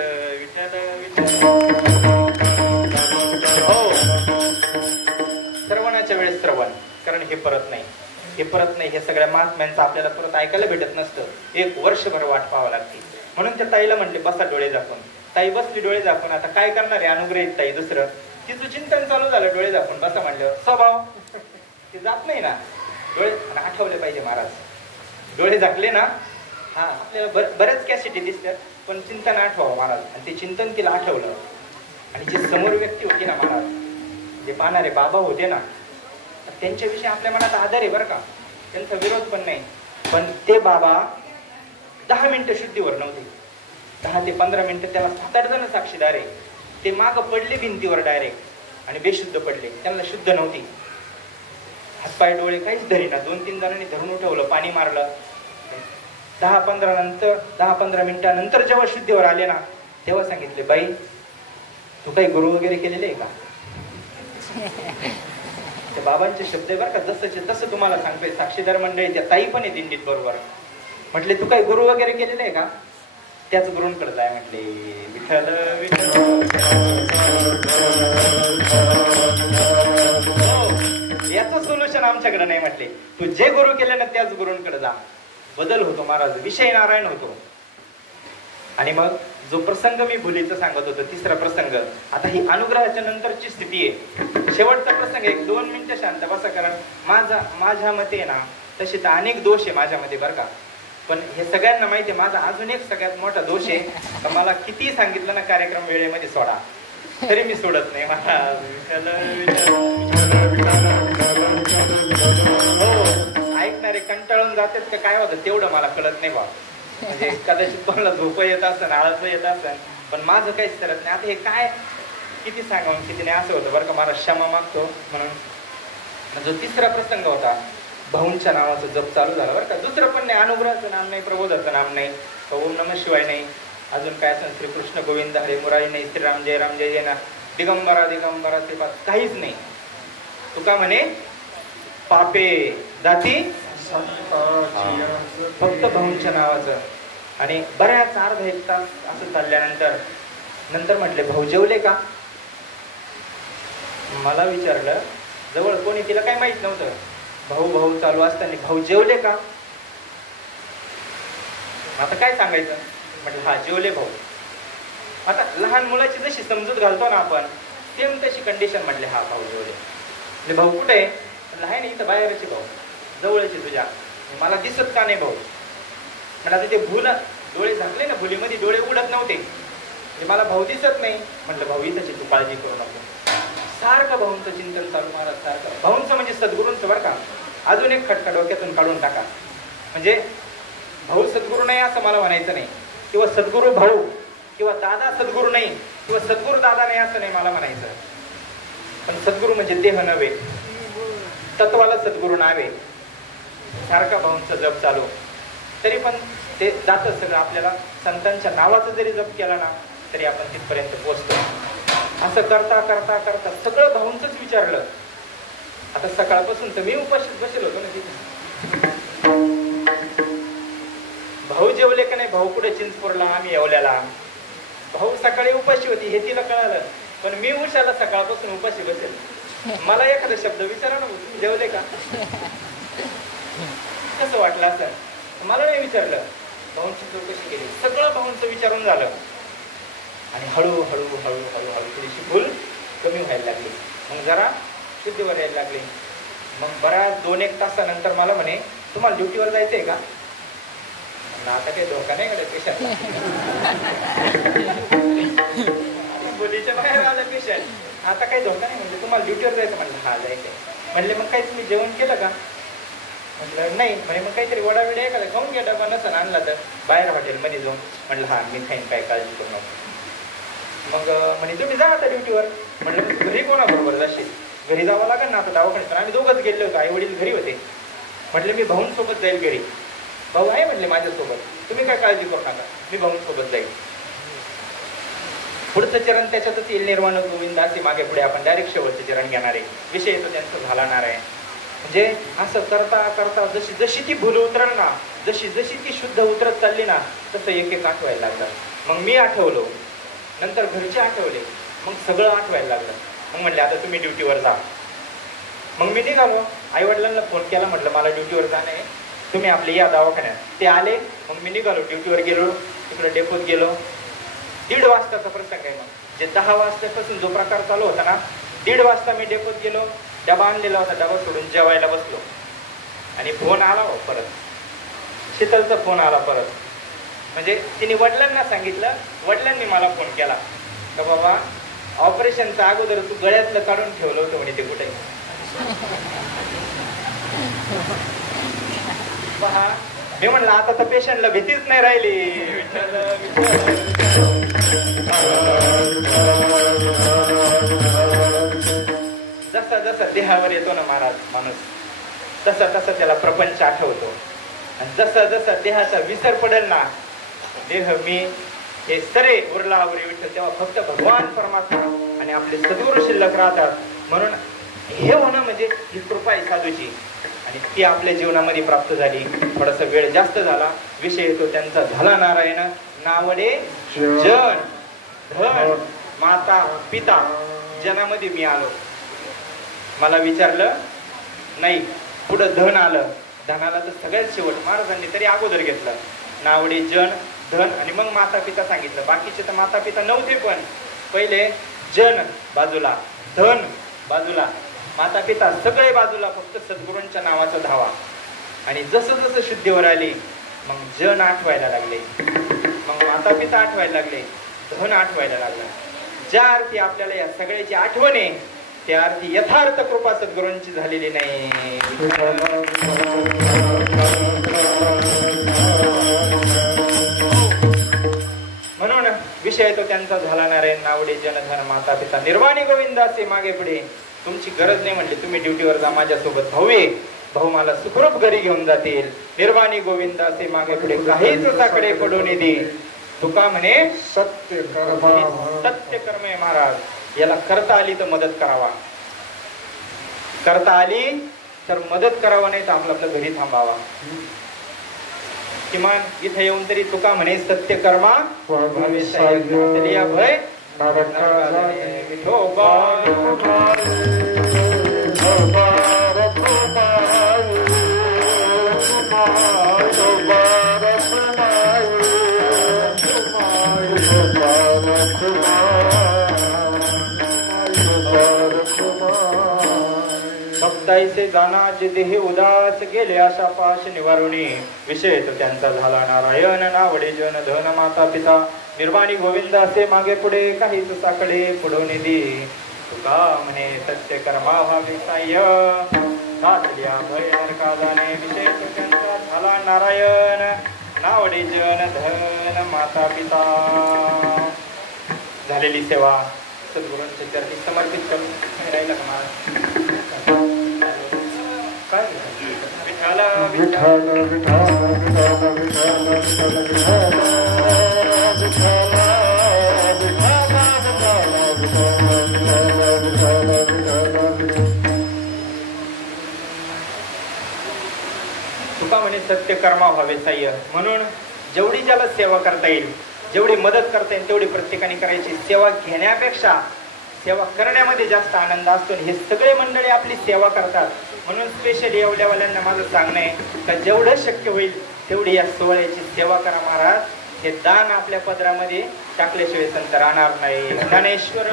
हो, श्रवणाच्या वेळेस श्रवण, कारण हे परत नाही. हे सगळ्या महात्म्यांचं आपल्याला परत ऐकायला भेटत नसतं. 1 वर्षभर वाट पाहावं लागते. म्हणून त्या ताईला म्हणले बसा डोळे झाकून. ताई बसली डोळे झाकून. आता काय करणार आहे अनुग्रहित ताई, दुसरं तिचं चिंतन चालू झालं. डोळे झाकून बसा म्हणल्यावर स्वभाव ते जात नाही ना. डोळे आठवले पाहिजे महाराज, डोळे झाकले ना, हा आपल्याला बऱ्याच कॅसेटी दिसतात, पण चिंतन आठवावं महाराज. आणि ते चिंतन तिला आठवलं. आणि जी समोर व्यक्ती होती ना महाराज, जे पाहणारे बाबा होते ना, त्यांच्याविषयी आपल्या मनात आदर आहे बरं का, त्यांचा विरोध पण नाही. पण ते बाबा 10 मिनिटं शुद्धीवर नव्हते. 10 ते 15 मिनिटं त्याला 7-8 जण साक्षीदार आहे. ते मागं पडले भिंतीवर डायरेक्ट आणि बेशुद्ध पडले, त्यांना शुद्ध नव्हती. हातपाय डोळे काहीच धरीना. 2-3 जणांनी धरून उठवलं, पाणी मारलं. 10-15 मिनिटानंतर जेव्हा शुद्धीवर आले ना, तेव्हा सांगितले बाई तू काही गुरु वगैरे केलेले आहे का. त्या बाबांचे शब्द बरं का, जसंचे तसं तुम्हाला सांगतोय. साक्षीदार मंडळी त्या ताई पण आहे दिंडीत बरोबर. म्हटले तू काही गुरु वगैरे केलेले आहे का. त्याच गुरूंकडे जाय म्हटले. विठ्ठल याचं सोल्युशन आमच्याकडे नाही म्हटले. तू जे गुरु केले ना त्याच गुरूंकडे जा, बदल होतो महाराज. विषय नारायण होतो. आणि मग जो प्रसंग मी भुलीचा सांगत होतो, तिसरा प्रसंग, आता ही अनुग्रहाच्या नंतरची स्थिती आहे. शेवटचा प्रसंग, 1-2 मिनिटं शांत बसा, कारण माझ्या मते ना तसे तर अनेक दोष आहे माझ्यामध्ये बरं का, पण हे सगळ्यांना माहिती आहे. माझा अजून एक सगळ्यात मोठा दोष आहे, तर मला किती सांगितलं ना कार्यक्रम वेळेमध्ये सोडा, तरी मी सोडत नाही. हो, ऐकणारे कंटाळून जातात का काय होतं तेवढं मला कळत नाही बा. म्हणजे कदाचित कोणाला झोप येत असेल, आळस येत असेल, पण माझं काहीच करत नाही. आता हे काय किती सांगावं किती नाही असं होतं बरं का. मला क्षमा मागतो. म्हणून जो तिसरा प्रसंग होता, भाऊंच्या नावाचं जप चालू झालं बरं का. दुसरं पण नाही, अनुग्रहाचं नाम नाही, प्रबोधाचं नाम नाही, ओम नमः शिवाय नाही, अजून काय असं श्रीकृष्ण गोविंद हरे मुरारी नाही, श्रीराम जय राम जय जय ना, दिगंबरा दिगंबरा ते काहीच नाही. तुका म्हणे पापे जाती फक्त भाऊंच्या नावाचं. आणि बऱ्याच अर्धा 1 तास असं चालल्यानंतर म्हटले, भाऊ जेवले का? मला विचारलं, जवळ कोणी, तिला काय माहित नव्हतं. भाऊ चालू असताना, भाऊ जेवले का? आता काय सांगायचं? म्हटलं हा जेवले भाऊ. आता लहान मुलाची जशी समजूत घालतो ना आपण, सेम तशी कंडिशन. म्हटले हा भाऊ जेवले. भाऊ कुठे आहे? म्हटलं आहे ना इथं बाहेरचे भाऊ, जवळचे तुझ्या, मला दिसत का नाही भाऊ? म्हटलं आता ते भूल, डोळे झाकले ना, भुलीमध्ये डोळे उडत नव्हते, मला भाऊ दिसत नाही. म्हटलं भाऊ इथंची, तू काळजी करू नको. सारखं भाऊंचं चिंतन चालू, महाराज सारखं. भाऊंचं म्हणजे सद्गुरूंचं बरं का. अजून एक खटका डोक्यातून काढून टाका. म्हणजे भाऊ सद्गुरू नाही असं मला म्हणायचं नाही, किंवा सद्गुरू भाऊ, किंवा दादा सद्गुरू नाही, किंवा सद्गुरू दादा नाही असं नाही मला म्हणायचं. पण सद्गुरू म्हणजे देह नव्हे, तत्वाला सद्गुरू नावे. सारखा भाऊंचा जप चालू, तरी पण ते जातं सगळं. आपल्याला संतांच्या नावाचं जरी जप केला ना, तरी आपण तिथपर्यंत पोहोचतो. असं करता करता करता सगळं भाऊंचंच विचारलं. आता सकाळपासून तर मी उपाशीच बसेल होतो ना तिथे. भाऊ जेवले का नाही? भाऊ कुठे? चिंचपूरला, आम्ही येवल्याला. भाऊ सकाळी उपाशी होती हे तिला कळालं, पण मी उशाला सकाळपासून उपाशी बसेल. मला एखादा शब्द विचारा ना, तुम्ही जेवले का? कसं वाटलं असं? मला नाही विचारलं. भाऊंची चौकशी केली, सगळं भाऊंचं विचारून झालं. आणि हळूहळू थोडीशी भूल कमी व्हायला लागली. मग जरा शुद्धीवर यायला लागली. मग बऱ्याच 2-1 तासानंतर मला म्हणे, तुम्हाला ड्युटीवर जायचंय का? आता काही धोका नाही कडे पेशंट. बोलीच्या बाहेर आलं पेशंट, आता काही धोका नाही. म्हणजे तुम्हाला ड्युटीवर जायचं? म्हटलं हा जायचंय. म्हणले मग काही तुम्ही जेवण केलं का? म्हटलं नाही. म्हणे मग काहीतरी वडाविडा एखादा खाऊन घ्या, डबा नसन आणला तर बाहेर हॉटेलमध्ये जाऊन. म्हटलं हा मी खाईन, काय काळजी करू नको. मग म्हणे तुम्ही जा आता ड्युटीवर. म्हटलं घरी कोणाबरोबर जाशील? घरी जावं लागेल ना आता दवाखान्यात. आम्ही दोघंच गेलो होतो, आई वडील घरी होते. म्हटलं मी भाऊंसोबत जाईल घरी. भाऊ आहे म्हटले माझ्यासोबत, तुम्ही काय काळजी करू नका, मी भाऊंसोबत जाईल. पुढचं चरण त्याच्यातच येईल, निर्वाण गोविंद असे मागे पुढे आपण डायरेक्ट शेवटचे चरण घेणार आहे. विषय तो त्यांचा झालाणार आहे. म्हणजे असं करता करता जशी जशी ती भूल उतरल ना, जशी जशी ती शुद्ध उतरत चालली ना, तसं एक एक आठवायला लागलं. मग मी आठवलो, नंतर घरचे आठवले, मग सगळं आठवायला लागलं. मग म्हणले आता तुम्ही ड्युटीवर जा. मग मी निघालो, आई वडिलांना फोन केला, म्हटलं मला ड्युटीवर जाणं आहे, तुम्ही आपले या दवाखान्यात. ते आले, मग मी निघालो, ड्युटीवर गेलो, तिकडे डेपोत गेलो. 1:30 वाजताचा प्रसंग आहे. मग जे 10 वाजतापासून जो प्रकार चालू होता ना, 1:30 वाजता मी डेपोत गेलो, डबा आणलेला होता, डबा सोडून जेवायला बसलो. आणि फोन आला परत, शीतलचा फोन आला परत. म्हणजे तिने वडिलांना सांगितलं, वडिलांनी मला फोन केला का बाबा ऑपरेशनचा अगोदर तू गळ्यातलं काढून ठेवलं होतं म्हणे, ते कुठे? पहा, मी म्हणलं आता तर पेशंटला भीतीच नाही राहिली. जसा जसा देहावर येतो ना महाराज माणूस, तसा तसा त्याला प्रपंच आठवतो. आणि जसा जसा देहाचा विसर पडेल ना, देह मी हे सरे उरला उरी विठ्ठल, तेव्हा फक्त भगवान परमात्मा आणि आपले सद्गुरू शिल्लक राहतात. म्हणून हे होणं म्हणजे ही कृपा आहे साधूची, आणि ती आपल्या जीवनामध्ये प्राप्त झाली. थोडासा वेळ जास्त झाला, विषय येतो त्यांचा झाला नारायण नावडे जन धन माता पिता. जनामध्ये मी आलो, मला विचारलं नाही, पुढं धन आलं. धनाला तर सगळ्यात शेवट महाराजांनी तरी अगोदर घेतलं. नावडे जन धन आणि मग माता पिता सांगितलं. बाकीचे तर माता पिता नव्हते, पण पहिले जन बाजूला, धन बाजूला, माता पिता सगळे बाजूला, फक्त सद्गुरूंच्या नावाचा धावा. आणि जसं जसं शुद्धीवर आली मग जन आठवायला लागले, मग माता पिता आठवायला लागले, धन आठवायला लागलं. ज्या अर्थी आपल्याला या सगळ्याची आठवण आहे त्या अर्थी यथार्थ कृपा सद्गुरूंची झालेली नाही. म्हणून विषय तो त्यांचा झाला नारायण नावडे जनधन माता पिता निर्वाणी गोविंदाचे मागे पुढे. तुमची गरज नाही म्हणली, तुम्ही ड्युटीवर जा माझ्यासोबत, भाऊ मला सुखरूप घरी घेऊन जातील. निर्वाणी गोविंदाचे मागे पुढे काहीच साकडे पडून दे. तुका म्हणे सत्य कर्म आहे महाराज. याला करता आली तर मदत करावा, करता आली तर मदत करावा, नाही तर आपलं आपलं घरी थांबावा. किमान इथे येऊन तरी तुका म्हणे सत्य कर्मा भय भक्ताईचे जाना जे देही उदास गेले अशा पाश निवारुणी. विषय तो त्यांचा झाला नारायण नावडे जन धन माता पिता निर्वाणी गोविंद असे मागे पुढे काहीच साकडे पुढून दे. तुका म्हणे सत्य कर्मा व्हावे साह्य साधल्या भय नरका जाणे. विषय तो त्यांचा झाला नारायण नावडे जन धन माता पिता. झालेली सेवा सद्गुरूंच्या चरणी समर्पित करून राहिला का महाराज? काय विठाला विठाला विठाला विठाला विठाला तुका म्हणे सत्य कर्मा व्हावे साह्य. म्हणून जेवढी ज्याला सेवा करता येईल, जेवढी मदत करता येईल तेवढी प्रत्येकाने करायची. सेवा घेण्यापेक्षा सेवा करण्यामध्ये जास्त आनंद असतो. हे सगळे मंडळी आपली सेवा करतात. म्हणून स्पेशली एवढ्यावाल्यांना माझं सांगणं आहे का जेवढं शक्य होईल तेवढी या सोहळ्याची सेवा करा महाराज. हे दान आपल्या पदरामध्ये टाकल्याशिवाय संत राहणार नाही. ज्ञानेश्वर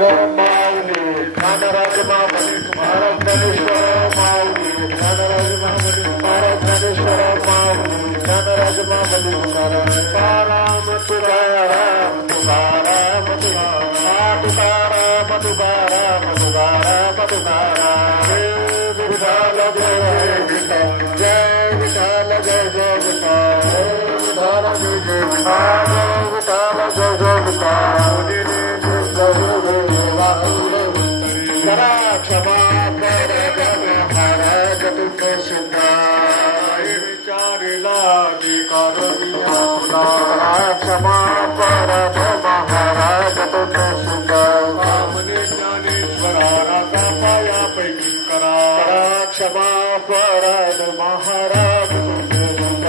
क्षमा परद महाराज महाराज